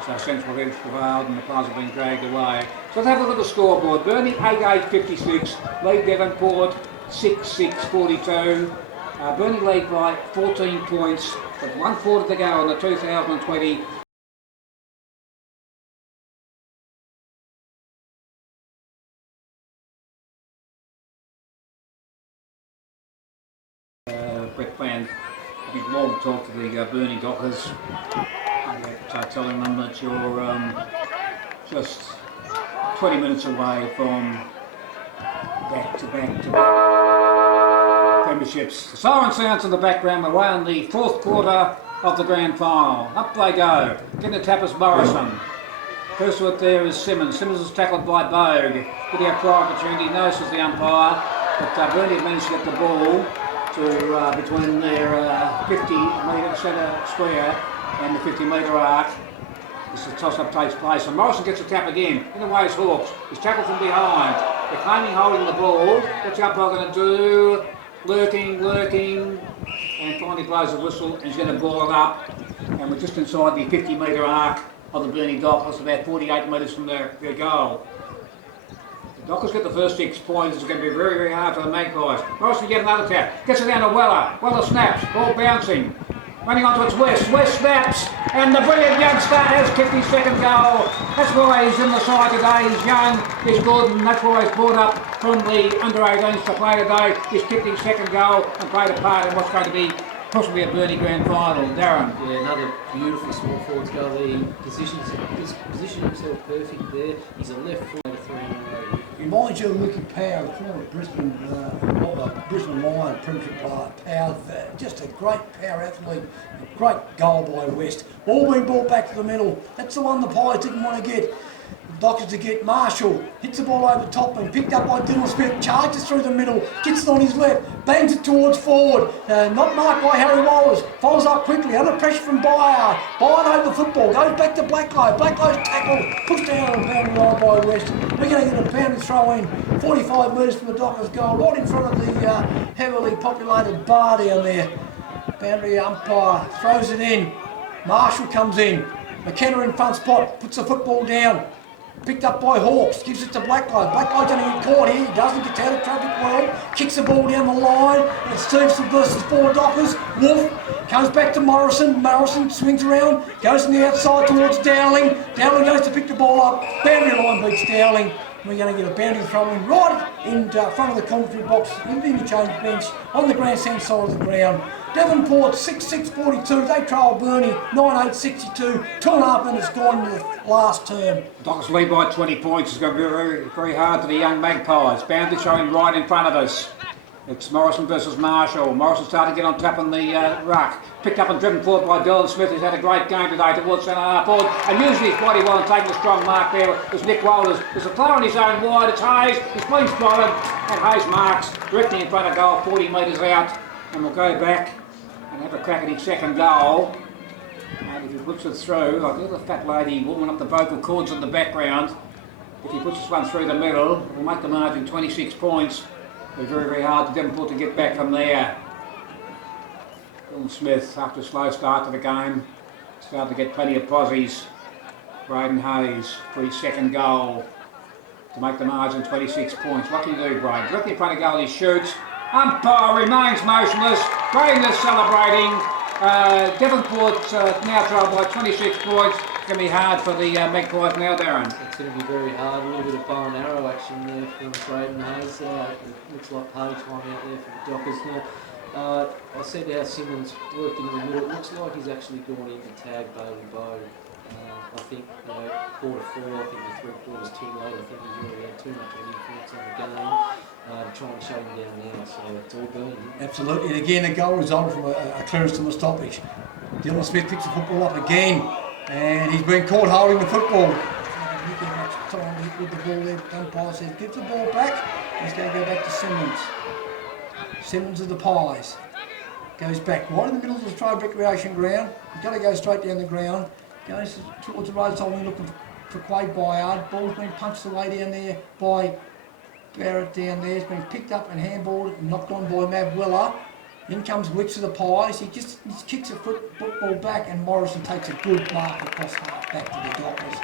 But central heads prevailed and the players have been dragged away. So let's have a look at the scoreboard. Burnie 8-8-56, lead Devonport 6-6-42. Burnie lead by 14 points with 1 quarter to go in the 2020 Brett planned a big long talk to the Burnie Dockers. So telling them that you're just 20 minutes away from back-to-back premierships. The siren sounds in the background. We're away in the fourth quarter of the grand final. Up they go. Getting the tap is Morrison. First one there is Simmons. Simmons is tackled by Bogue. Getting a prior opportunity, notices the umpire, but Burnie managed to get the ball to between their 50-metre centre square and the 50-metre arc. This is toss-up takes place, and Morrison gets a tap again. In the way is Hawks. He's tackled from behind. They're claiming holding the ball. What's the umpire going to do? Lurking, and finally blows a whistle, and he's going to ball it up. And we're just inside the 50-metre arc of the Burnie Dockers, about 48 metres from their goal. The Dockers get the first 6 points. It's going to be very, very hard for the Magpies. Morrison get another tap. Gets it down to Weller. Weller snaps. Ball bouncing. Running on towards West. West snaps. And the brilliant youngster has kicked his second goal. That's why he's in the side today. He's young, he's good, and that's why he's brought up from the under-18s to play today. He's kicked his second goal and played a part in what's going to be possibly a Burnie grand final. Darren. Yeah, another beautiful small forwards goal. He's positioned himself perfect there. He's a left footer 3 in a row. Reminds you of Lucky Power, the former Brisbane Lion Premiership player. Power, just a great power athlete, a great goal by West. Ball being brought back to the middle. That's the one the Pies didn't want to get. Dockers to get Marshall, hits the ball over top and picked up by Dylan Smith, charges through the middle, gets it on his left, bangs it towards forward, not marked by Harry Wallace, follows up quickly, under pressure from Byard, over the football, goes back to Blacklow, Blacklow's tackled, pushed down on the boundary line by West. We're going to get a boundary throw in, 45 metres from the Dockers goal, right in front of the heavily populated bar down there. Boundary umpire throws it in, Marshall comes in, McKenna in front spot, puts the football down. Picked up by Hawks, gives it to Blacklow. Blacklow's going to get caught here, he doesn't get out of traffic well, kicks the ball down the line, and it's Stevenson versus 4 Dockers. Wolf comes back to Morrison, Morrison swings around, goes from the outside towards Dowling. Dowling goes to pick the ball up, boundary line beats Dowling. We're going to get a boundary throw in right in front of the commentary box, in the interchange bench, on the grandstand side of the ground. Devonport 6-6-42, they trail Burnie 9-8-62, 2.5 minutes gone in the last term. Dockers lead by 20 points. It's going to be very, very hard for the young Magpies. Boundary showing right in front of us. It's Morrison versus Marshall. Morrison started to get on top in the ruck. Picked up and driven forward by Dylan Smith, who's had a great game today towards centre half forward. And using his body well and taking a strong mark there is Nick Walters. There's a player on his own wide. It's Hayes. He's been spotted. And Hayes marks directly in front of goal, 40 metres out. And we'll go back and have a crack at his second goal. And if he puts it through, like a little fat lady warming up the vocal cords in the background. If he puts this one through the middle, it will make the margin 26 points. It'll be very, very hard for Devonport to get back from there. Dylan Smith, after a slow start to the game, started to get plenty of posies. Braden Hayes for his second goal to make the margin 26 points. What can you do, Braden? Directly in front of goal, he shoots. Umpire remains motionless. Braden is celebrating. Devonport now trailed by 26 points. It's going to be hard for the Magpies now, Darren. It's going to be very hard. A little bit of bow and arrow action there from Braden Hayes. It looks like party time out there for the Dockers now. I said how Simmons worked in the middle. It looks like he's actually gone in to tag Bailey Bowe. I think quarter 4, I think the 3 quarters too late. I think he's already had too much of an influence on the game to try and shut him down now. So it's all Burnie. Absolutely, and again a goal resulted from a clearance from a stoppage. Dylan Smith picks the football up again, and he's been caught holding the football. Time with the ball there, umpire says gives the ball back. He's going to go back to Simmons. Simmons of the Pies goes back right in the middle of the Latrobe recreation ground. He's got to go straight down the ground. Goes towards the roadside, we're looking for Quade Byard. Ball's been punched away down there by Barrett down there. It's been picked up and handballed and knocked on by Mav Weller. In comes Wicks of the Pies. He just kicks a football back, and Morrison takes a good mark across half back to the Dockers.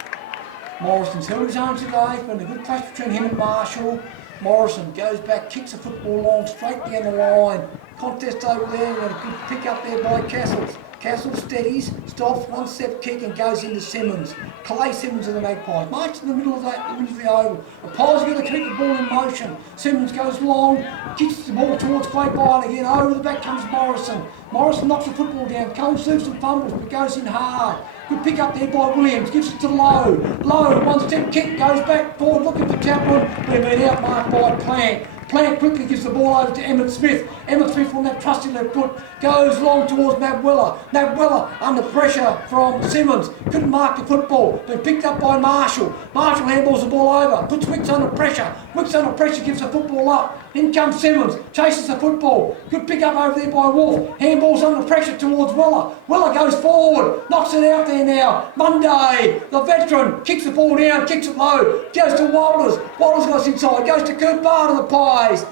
Morrison's held his own today. It's been a good clash between him and Marshall. Morrison goes back, kicks a football long, straight down the line. Contest over there, and a good pick up there by Castles. Castle steadies, stops, one-step kick and goes into Simmons. Clay Simmons of the Magpies. March in the middle of the oval. The Pies are going to keep the ball in motion. Simmons goes long, kicks the ball towards Clay Byron again. Over the back comes Morrison. Morrison knocks the football down. Cole serves some fumbles, but goes in hard. Good pick up there by Williams. Gives it to Lowe. Lowe, one-step kick, goes back forward, looking for Chaplin. They've been outmarked by Plant. Plant quickly gives the ball over to Emmett Smith. Emmett Smith on that trusty left foot goes long towards Matt Weller. Matt Weller under pressure from Simmons. Couldn't mark the football. Been picked up by Marshall. Marshall handballs the ball over. Puts Wicks under pressure. Wicks under pressure gives the football up. In comes Simmons. Chases the football. Good pick up over there by Wolf. Handballs under pressure towards Weller. Weller goes forward. Knocks it out there now. Monday, the veteran, kicks the ball down. Kicks it low. Goes to Walters. Walters goes inside. Goes to Kurt Barr to the Pies.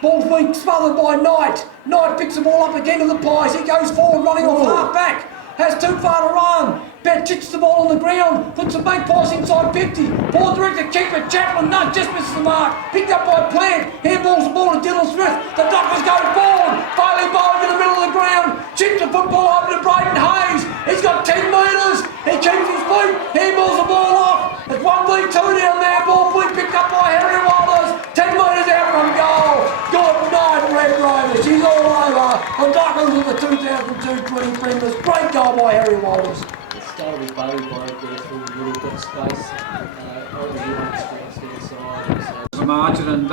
Ball's being smothered by Knight. Knight picks the ball up again to the Pies. He goes forward, running off half back. Has too far to run. Bet kicks the ball on the ground. Puts the Magpies inside 50. Ball directed kick, but Chaplin, no, just misses the mark. Picked up by Plant. Handballs the ball to Dylan Smith. The Dockers go forward. Bailey Bowling in the middle of the ground. Chips the football over to Braden Hayes. He's got 10 metres. He keeps his feet. Handballs the ball off. There's 1v2 down there. Ball picked up by Harry Walters. 10 metres out from goal. Good night, Red Rovers. She's all over. The Dockers of the 2002-20 Premiers. Great goal by Harry Walters. It started with Bailey Bowling there through the middle, got space. Over here on the side. The margin and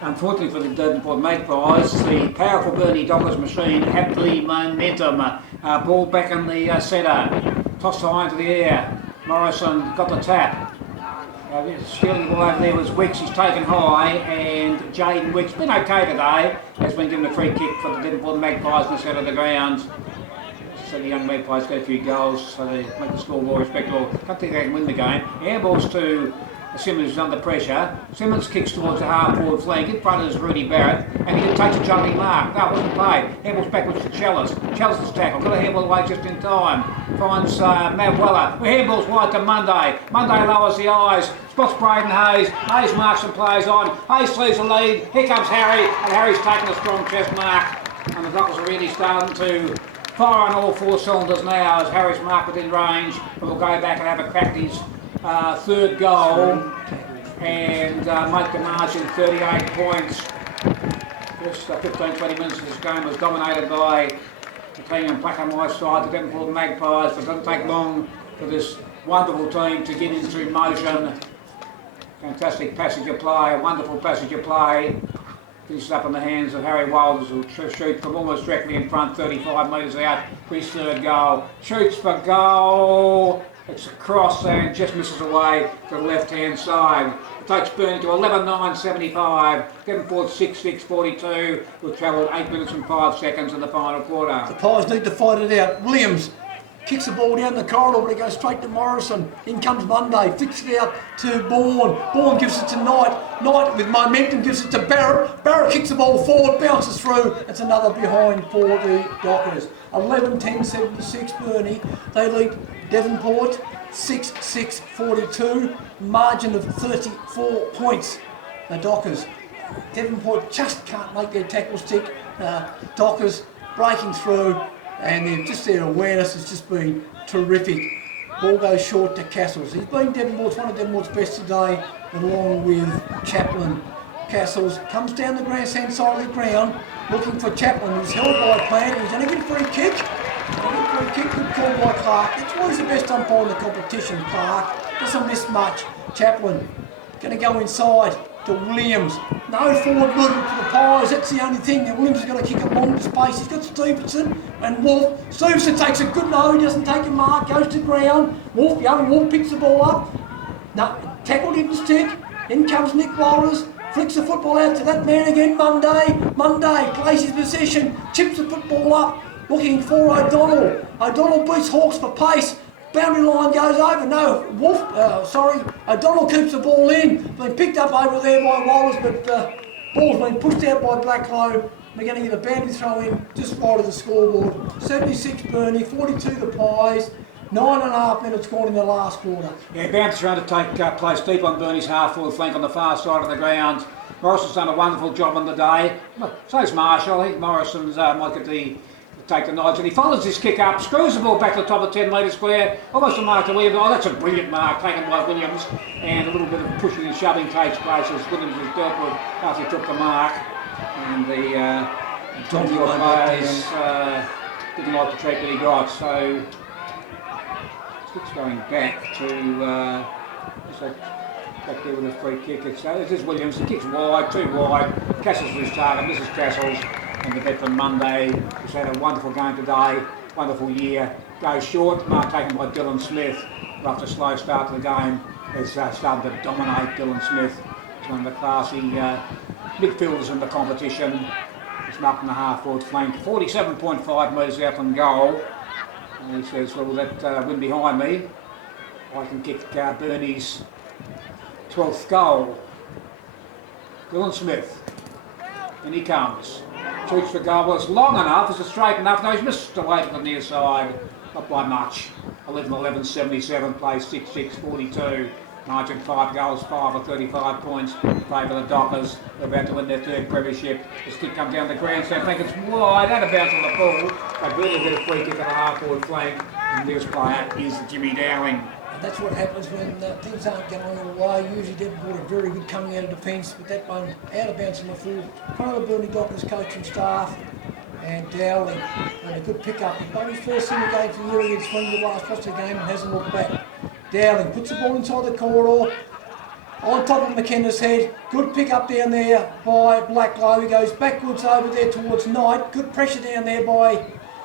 unfortunately for the Devonport Magpies, the powerful Burnie Dockers machine had the momentum. Ball back in the centre, tossed high into the air. Morrison got the tap. Stealing the ball over there was Wicks. He's taken high, and Jaden Wicks, been okay today, has been given a free kick for the Devonport Magpies in the centre of the ground. So the young Magpies get a few goals, so they make the score more respectable. Can't think they can win the game. Airballs to Simmons is under pressure. Simmons kicks towards the half-forward flank in front of his Rudy Barrett, and he takes a jumping mark. No, it wasn't played. Handballs backwards to Challis. Challis is tackled. Got a handball away just in time. Finds Matt Weller. Handballs wide to Monday. Monday lowers the eyes. Spots Braden Hayes. Hayes marks and plays on. Hayes leaves the lead. Here comes Harry, and Harry's taken a strong chest mark. And the Dockers are really starting to fire on all four cylinders now as Harry's marked within range. But we'll go back and have a crack at his third goal and make the margin 38 points. First 15-20 minutes of this game was dominated by the team in black and white side, the Devonport Magpies. But it doesn't take long for this wonderful team to get into motion. Fantastic passage of play, a wonderful passage of play. Finishes up in the hands of Harry Walters, who will shoot from almost directly in front, 35 metres out for his third goal. Shoots for goal. It's a cross and just misses away to the left-hand side. It takes Burnie to 11.975. Devonport 6.642. We've travelled 8 minutes and 5 seconds in the final quarter. The Pies need to fight it out. Williams kicks the ball down the corridor, but it goes straight to Morrison. In comes Monday, flicks it out to Bourne. Bourne gives it to Knight. Knight with momentum gives it to Barrett. Barrett kicks the ball forward, bounces through. It's another behind for the Dockers. 11-10-76 Burnie. They lead Devonport 6-6-42. Margin of 34 points. The Dockers. Devonport just can't make their tackles tick. Dockers breaking through. And just their awareness has just been terrific. Ball goes short to Castles. He's been one of Devonport's best today, along with Chaplin. Castles comes down the grandstand side of the ground, looking for Chaplin. He's held by Plant. He's going to get a free kick. Good call by Clark. That's why he's the best umpire in the competition, Clark. Doesn't miss much. Chaplin going to go inside to Williams. No forward movement for the Pies. That's the only thing. Williams is going to kick it long to space. He's got Stevenson and Wolf. Stevenson takes a good no. He doesn't take a mark. Goes to ground. Young Wolf picks the ball up. No, tackled in the stick. In comes Nick Walters. Flicks the football out to that man again, Monday. Monday plays his position. Chips the football up. Looking for O'Donnell. O'Donnell beats Hawks for pace. Boundary line goes over. No, O'Donnell keeps the ball in. Been picked up over there by Walters, but ball's been pushed out by Blacklow. We're going to get a boundary throw in just wide of the scoreboard. 76 Burnie, 42 the Pies. 9.5 minutes gone in the last quarter. Yeah, bounce around to take place deep on Burnie's half-forward flank on the far side of the ground. Morrison's done a wonderful job on the day. So's Marshall. I think Morrison's might get the take the Knights, and he follows this kick up, screws the ball back to the top of 10 metre square, almost a mark to Williams. Oh, that's a brilliant mark taken by Williams, and a little bit of pushing and shoving takes place as Williams was dealt with after he took the mark, and the Tommy players didn't like the treat that he got, so it's going back to back there with a free kick. It is Williams, he kicks wide, too wide, Castles his target, Mrs. Castles, and the veteran Monday, who's had a wonderful game today, wonderful year, goes short, mark taken by Dylan Smith, after a slow start to the game, has started to dominate. Dylan Smith. He's one of the classy midfielders in the competition. He's marked on the half-forward flank, 47.5 metres out from goal, and he says, well, that win behind me, I can kick Burnie's 12th goal. Dylan Smith, and he comes. Shoots for goal. Well, it's long enough, it's straight enough. No, he's missed away to the near side, not by much. 11-11-77, plays 6-6-42. Knights in 5 goals, 5 or 35 points. Favour the Dockers. They're about to win their 3rd premiership. This kick comes down the grandstand. I think it's wide, out of bounds on the ball. They barely get a free kick at the half-forward flank. And this player is Jimmy Dowling. And that's what happens when things aren't going your way. Usually Devonport are very good coming out of defence, but that one out of bounds on the full. One of the Burnie Dockers coaching staff, and Dowling, and a good pick-up. He's done his first single game for the year against Swindon last watch the game and hasn't looked back. Dowling puts the ball inside the corridor, on top of McKenna's head. Good pick-up down there by Blacklow. He goes backwards over there towards Knight. Good pressure down there by...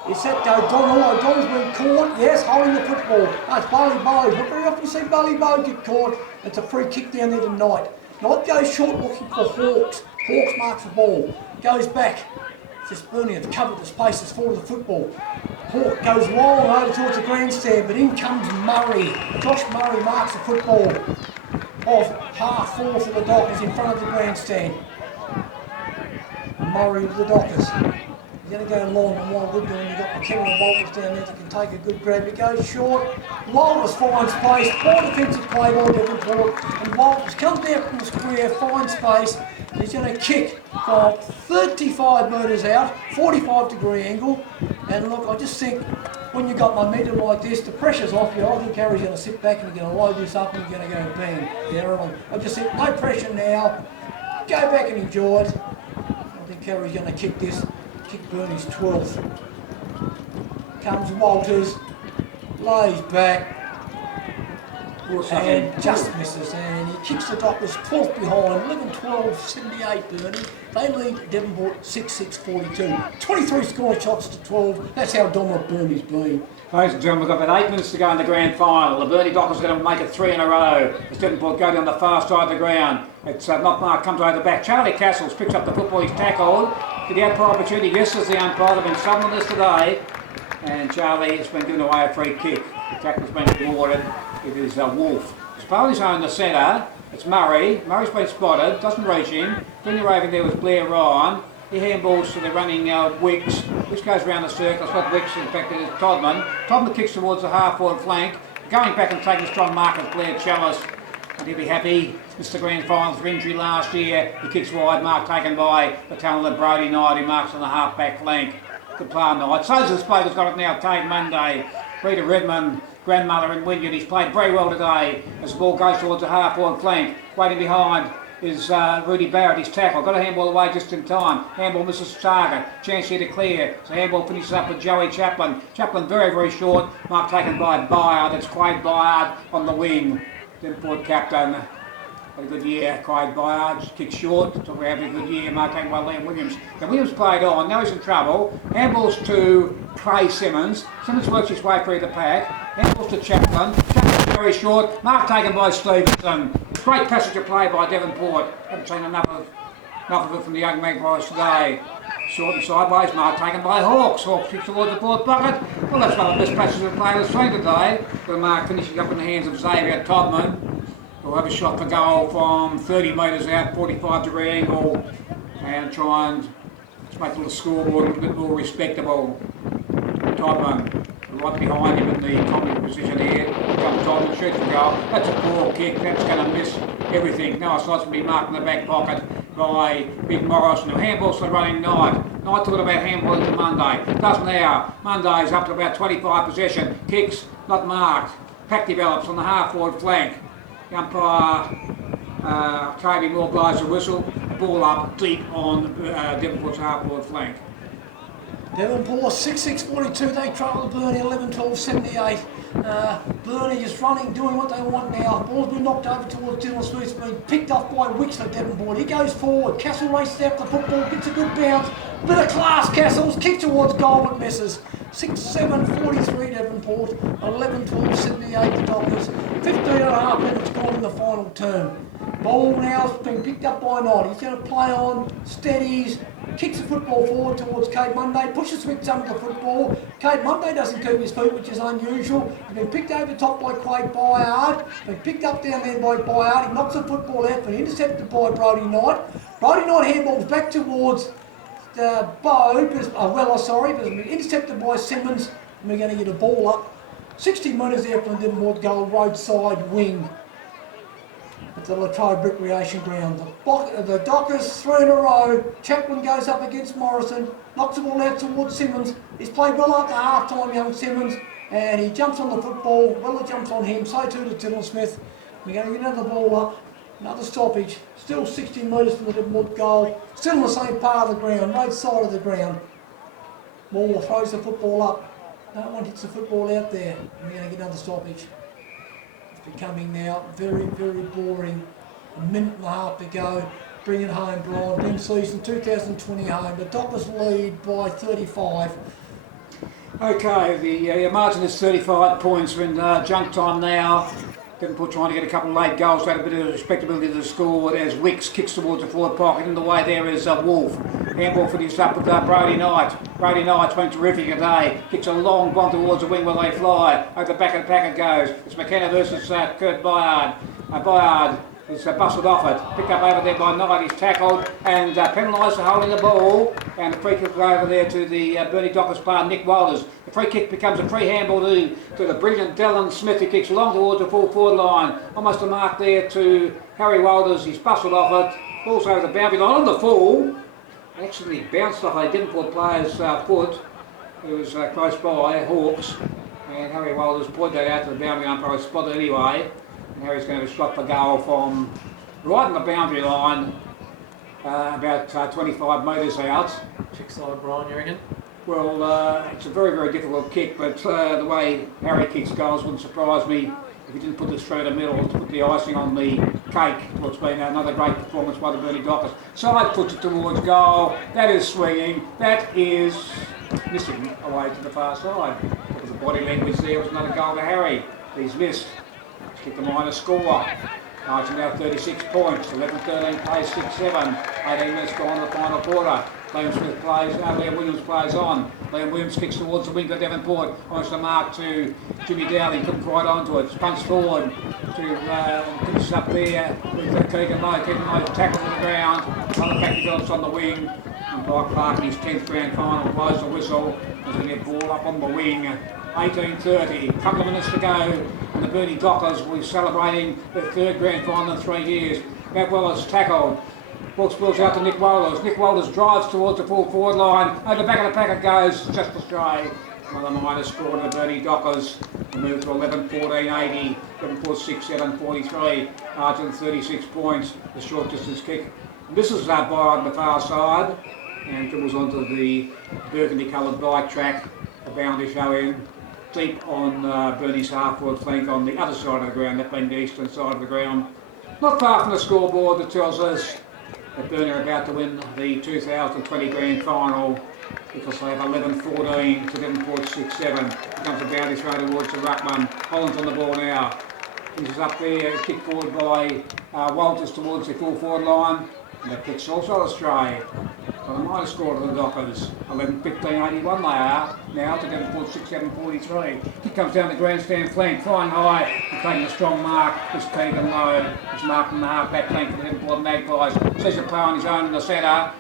Is that O'Donnell? O'Donnell's been caught, yes, holding the football. That's Barley Bow. Not very often you see Barley Bow get caught. It's a free kick down there to Knight. Knight goes short looking for Hawks. Hawks marks the ball, goes back. Just Burnie have covered the spaces for the football. Hawk goes long over towards the grandstand, but in comes Murray. Josh Murray marks the football off half forward for the Dockers in front of the grandstand. Murray with the Dockers. He's going to go long and while good doing, you've got McKenna and Walters down there that can take a good grab. It goes short. Walters finds space. Poor defensive play by Devonport. And Walters comes down from the square, finds space. And he's going to kick from 35 metres out, 45-degree angle. And look, I just think when you've got momentum like this, the pressure's off you. I think Harry's going to sit back and he's going to load this up and he's going to go bang. Yeah, I just think no pressure now. Go back and enjoy it. I think Harry's going to kick this. Kick Burnie's 12th. Comes Walters, lays back, and just misses, and he kicks the Dockers 12th behind, 11-12-78 Burnie. They lead Devonport 6-6-42. 23 scoring shots to 12. That's how dominant Burnie's been. Ladies and gentlemen, we've got about 8 minutes to go in the grand final. The Burnie Dockers are going to make it 3 in a row. As Devonport go down the far side of the ground. It's not Mark comes over the back. Charlie Castles picks up the football, he's tackled. Did he have an opportunity? Yes, as the umpire. They've been some of this today. And Charlie has been given away a free kick. The tackle's been awarded. It is Wolf. Spaley's on the centre. It's Murray. Murray's been spotted. Doesn't reach him. Bringing over there was Blair Ryan. He handballs to the running Wicks. Wicks goes around the circle. It's not Wicks, in fact, it is Todman. Todman kicks towards the half-forward flank. Going back and taking a strong mark of Blair Chalice. And he'll be happy. Missed the grand final for injury last year. He kicks wide, mark taken by the talented Brody Knight, who marks on the half-back flank. Good play Knight. So's Bloke has got it now, Tate Monday. Rita Redmond, grandmother in Wynyard. He's played very well today as the ball goes towards the half-forward flank. Waiting behind is Rudy Barrett, his tackle. Got a handball away just in time. Handball misses target. Chance here to clear. So handball finishes up with Joey Chaplin. Chaplin very, very short. Mark taken by Byard. That's Quade Byard on the wing. Devonport captain. Had a good year. Quade Byard kicks short. Took a good year. Mark taken by Liam Williams. Now Williams played on. Now he's in trouble. Handballs to Clay Simmons. Simmons works his way through the pack. Handballs to Chaplin. Chaplin very short. Mark taken by Stevenson. Great passage of play by Devonport. Haven't seen enough of it from the young Magpies today. Short and sideways, mark taken by Hawks. Hawks kicks towards the board bucket. Well, that's one of the best passages of play we've seen today. The mark finishing up in the hands of Xavier Todman, who'll have a shot for goal from 30 metres out, 45-degree angle, and try and make the scoreboard a little bit more respectable. Todman, right behind him in the common position here. Comes Todman, shoots the goal. That's a poor kick. That's going to miss everything. No, it's not going to be marked in the back pocket by Big Morris. And the handball's for the running Knight. Knight took it about handball into Monday. Does now. Monday's up to about 25 possession. Kicks, not marked. Pack develops on the half-forward flank. The umpire, Toby Moore blows a whistle. Ball up deep on Devonport's half-forward flank. Devonport 6-6-42, they trail Burnie 11-12-78. Burnie is running, doing what they want now. Ball's been knocked over towards Dylan Smith, it's been picked off by Wicks for Devonport. He goes forward, Castle races out the football, gets a good bounce. Bit of class, Castles, kick towards goal but misses. 6-7-43 Devonport, 11-12-78 the Dockers. 15 and a half minutes gone in the final term. Ball now has been picked up by Knight. He's going to play on, steadies, kicks the football forward towards Kate Monday, pushes Wicks under the football. Kate Monday doesn't keep his feet, which is unusual. He's been picked over top by Craig Byard, been picked up down there by Byard. He knocks the football out, been intercepted by Brody Knight. Brody Knight handballs back towards Bo, but has been intercepted by Simmons, and we're going to get a ball up 60 metres out from the Devonport goal, roadside wing at the Latrobe Recreation Ground. The Dockers 3 in a row. Chaplin goes up against Morrison, knocks the ball out towards Simmons. He's played well after half time, young Simmons, and he jumps on the football. Well, jumps on him, so too to Dylan Smith. We're going to get another ball up, another stoppage. Still 60 metres from the Devonport goal, still on the same part of the ground, right side of the ground. Moore throws the football up. No one hits the football out there. We're going to get another stoppage. Becoming now very, very boring. A minute and a half to go. Bring it home, Brian. Bring season 2020 home. The Dockers lead by 35. Okay, the margin is 35 points. We're in junk time now. Devonport trying to get a couple of late goals to add a bit of respectability to the score as Wicks kicks towards the forward pocket. In the way there is Wolf. Handball finished up with Brody Knight. Brody Knight's been terrific today. Kicks a long bomb towards the wing where they fly. Over the back of the pack it goes. It's McKenna versus Kurt Byard. Byard is bustled off it. Picked up over there by Knight. He's tackled and penalised for holding the ball. And the free kick over there to the Burnie Dockers player, Nick Walters. The free kick becomes a free handball to the brilliant Dylan Smith, who kicks long towards the full forward line. Almost a mark there to Harry Walters. He's bustled off it. Ball's over the boundary line on the full. Actually bounced off a Devonport player's foot, who was close by, Hawks, and Harry Walters pointed that out to the boundary umpire, spotted anyway, and Harry's going to have a shot for goal from right on the boundary line, about 25 metres out. Kick side, Brian, you reckon? Well, it's a very, very difficult kick, but the way Harry kicks goals wouldn't surprise me if he didn't put this through the middle to put the icing on the cake. What's been another great performance by the Burnie Dockers. Side puts it towards goal. That is swinging. That is missing away to the far side. Look at the body language there. It was another goal to Harry. He's missed. Kick the minor score. Margin now 36 points. 11-13 plays 6-7. 18 minutes gone in the final quarter. Liam Williams plays on. Liam Williams kicks towards the wing of Devonport. Wants to mark to Jimmy Dowling. Couldn't quite onto it. Punts forward to pitches up there with Keegan Lowe. Keegan Lowe tackles to the ground. Other back develops on the wing. And Mike Clark in his 10th grand final blows the whistle. There's going to get ball up on the wing. 18:30. Couple of minutes to go. And the Burnie Dockers will be celebrating their third grand final in 3 years. Matt Wallace tackled. Ball spills out to Nick Walters. Nick Walters drives towards the full forward line. Over the back of the pack it goes, just astray. Another minor score to the Burnie Dockers. We move to 11-14-80. Devonport 6-7-43. Margin 36 points. The short distance kick. This is Byard on the far side. And dribbles onto the burgundy coloured bike track. A boundary show in. Deep on Burnie's half-forward flank on the other side of the ground, that being the eastern side of the ground. Not far from the scoreboard that tells us that Burnie are about to win the 2020 Grand Final because they have 11-14 to Devonport 6-7. Comes the boundary throw towards the ruckman. Holland's on the ball now. He's up there, kicked forward by Walters towards the full forward line. And that kick's also astray. So the minor score to the Dockers, 11-15-81 they are, now to Devonport 6-7-43. He comes down the grandstand flank, flying high, and taking a strong mark. This Keegan Lowe is marking the half-back flank for the Devonport Magpies. Sees a player on his own in the centre.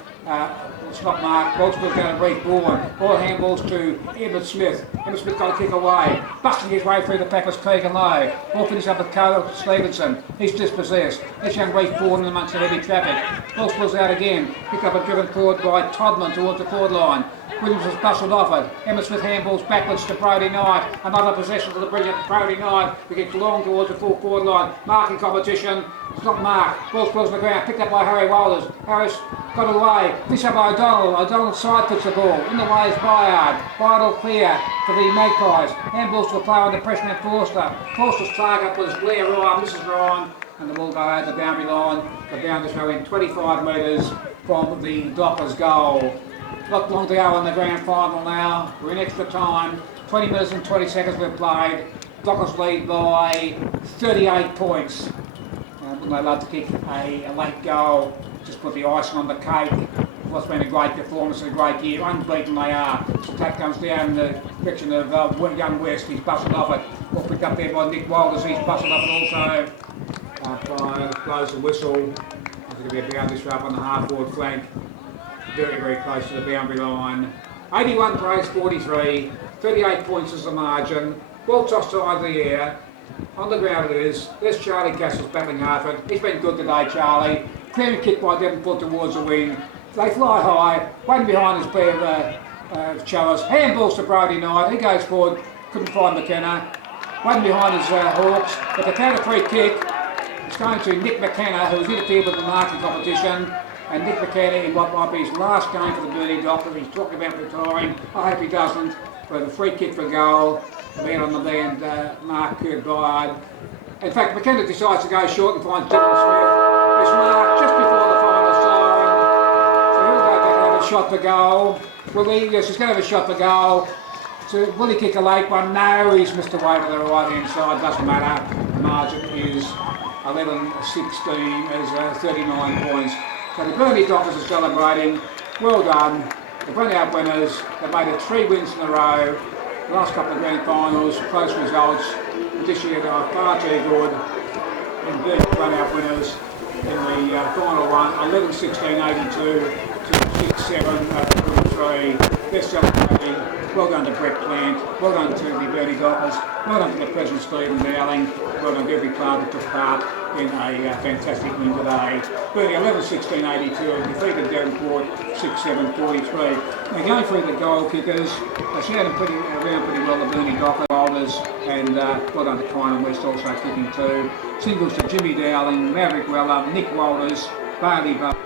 It's not marked. Ball's going to Reef Bourne. Ball handballs to Emmett Smith. Emmett Smith got a kick away. Busting his way through the pack was Keegan Lowe. Ball finished up with Carl Stevenson. He's dispossessed. This young Reef Bourne in amongst the heavy traffic. Ball spills out again. Picked up and driven forward by Todman towards the forward line. Williams was bustled off it. Emmett Smith handballs backwards to Brody Knight. Another possession to the brilliant Brody Knight. He gets long towards the full forward line. Marking competition. It's not marked. Ball spills on the ground. Picked up by Harry Walters. Harris got it away. Finished up by O'Donnell. O'Donnell side puts the ball. In the way is Byard. Byard all clear for the Magpies. Handballs to a player under pressure and Forster. Forster's target was Blair Ryan. This is Ryan. And the ball go over the boundary line. The boundary show in 25 metres from the Dockers goal. Not long to go in the grand final now. We're in extra time. 20 minutes and 20 seconds we've played. Dockers lead by 38 points. Wouldn't they love to kick a late goal? Just put the icing on the cake. What's been a great performance and a great year. Unbeaten they are. The attack comes down in the direction of young West. He's bustled off it. Well picked up there by Nick Walters. He's bustled off it also. Blows the whistle. There's going to be a boundary strap on the half-forward flank. Very, very close to the boundary line. 81 plays 43, 38 points is the margin. Ball tossed to either the air. On the ground it is. There's Charlie Castles battling hard for it. He's been good today, Charlie. Clearing kick by Devonport towards the wing. They fly high. Waiting behind his pair of Challis. Handballs to Brody Knight. He goes forward. Couldn't find McKenna. Waiting behind his Hawks. But the counter free kick is going to Nick McKenna, who was interfered with the marking competition. And Nick McKenna in what might be his last game for the Burnie Dockers. He's talking about retiring. I hope he doesn't. But a free kick for goal. The man on the band, Mark Byard. In fact, McKenna decides to go short and finds Dylan Smith. It's marked just before the final siren. So he'll go back and have a shot for goal. Will he? Yes, he's going to have a shot for goal. So will he kick a late one? No, he's missed away to the right hand side. Doesn't matter. The margin is 11-16 as 39 points. So the Burnie Dockers are celebrating. Well done. They've run out winners. They've made it 3 wins in a row. The last couple of grand finals, close results. But this year they are far too good. And Burnie run out winners in the final one. 11-16-82 to 6-7-43. They're celebrating. Well done to Brett Plant. Well done to the Burnie Dockers. Well done to the President Stephen Dowling. Well done to every player that took part in a fantastic win today. Burnie 11-16-82 defeated Devonport 6-7-43. Now going through the goal kickers, they shouted around pretty well the Burnie Dockers holders, and well done to Kine and West also kicking 2. Singles to Jimmy Dowling, Maverick Weller, Nick Walters, Bailey Buck.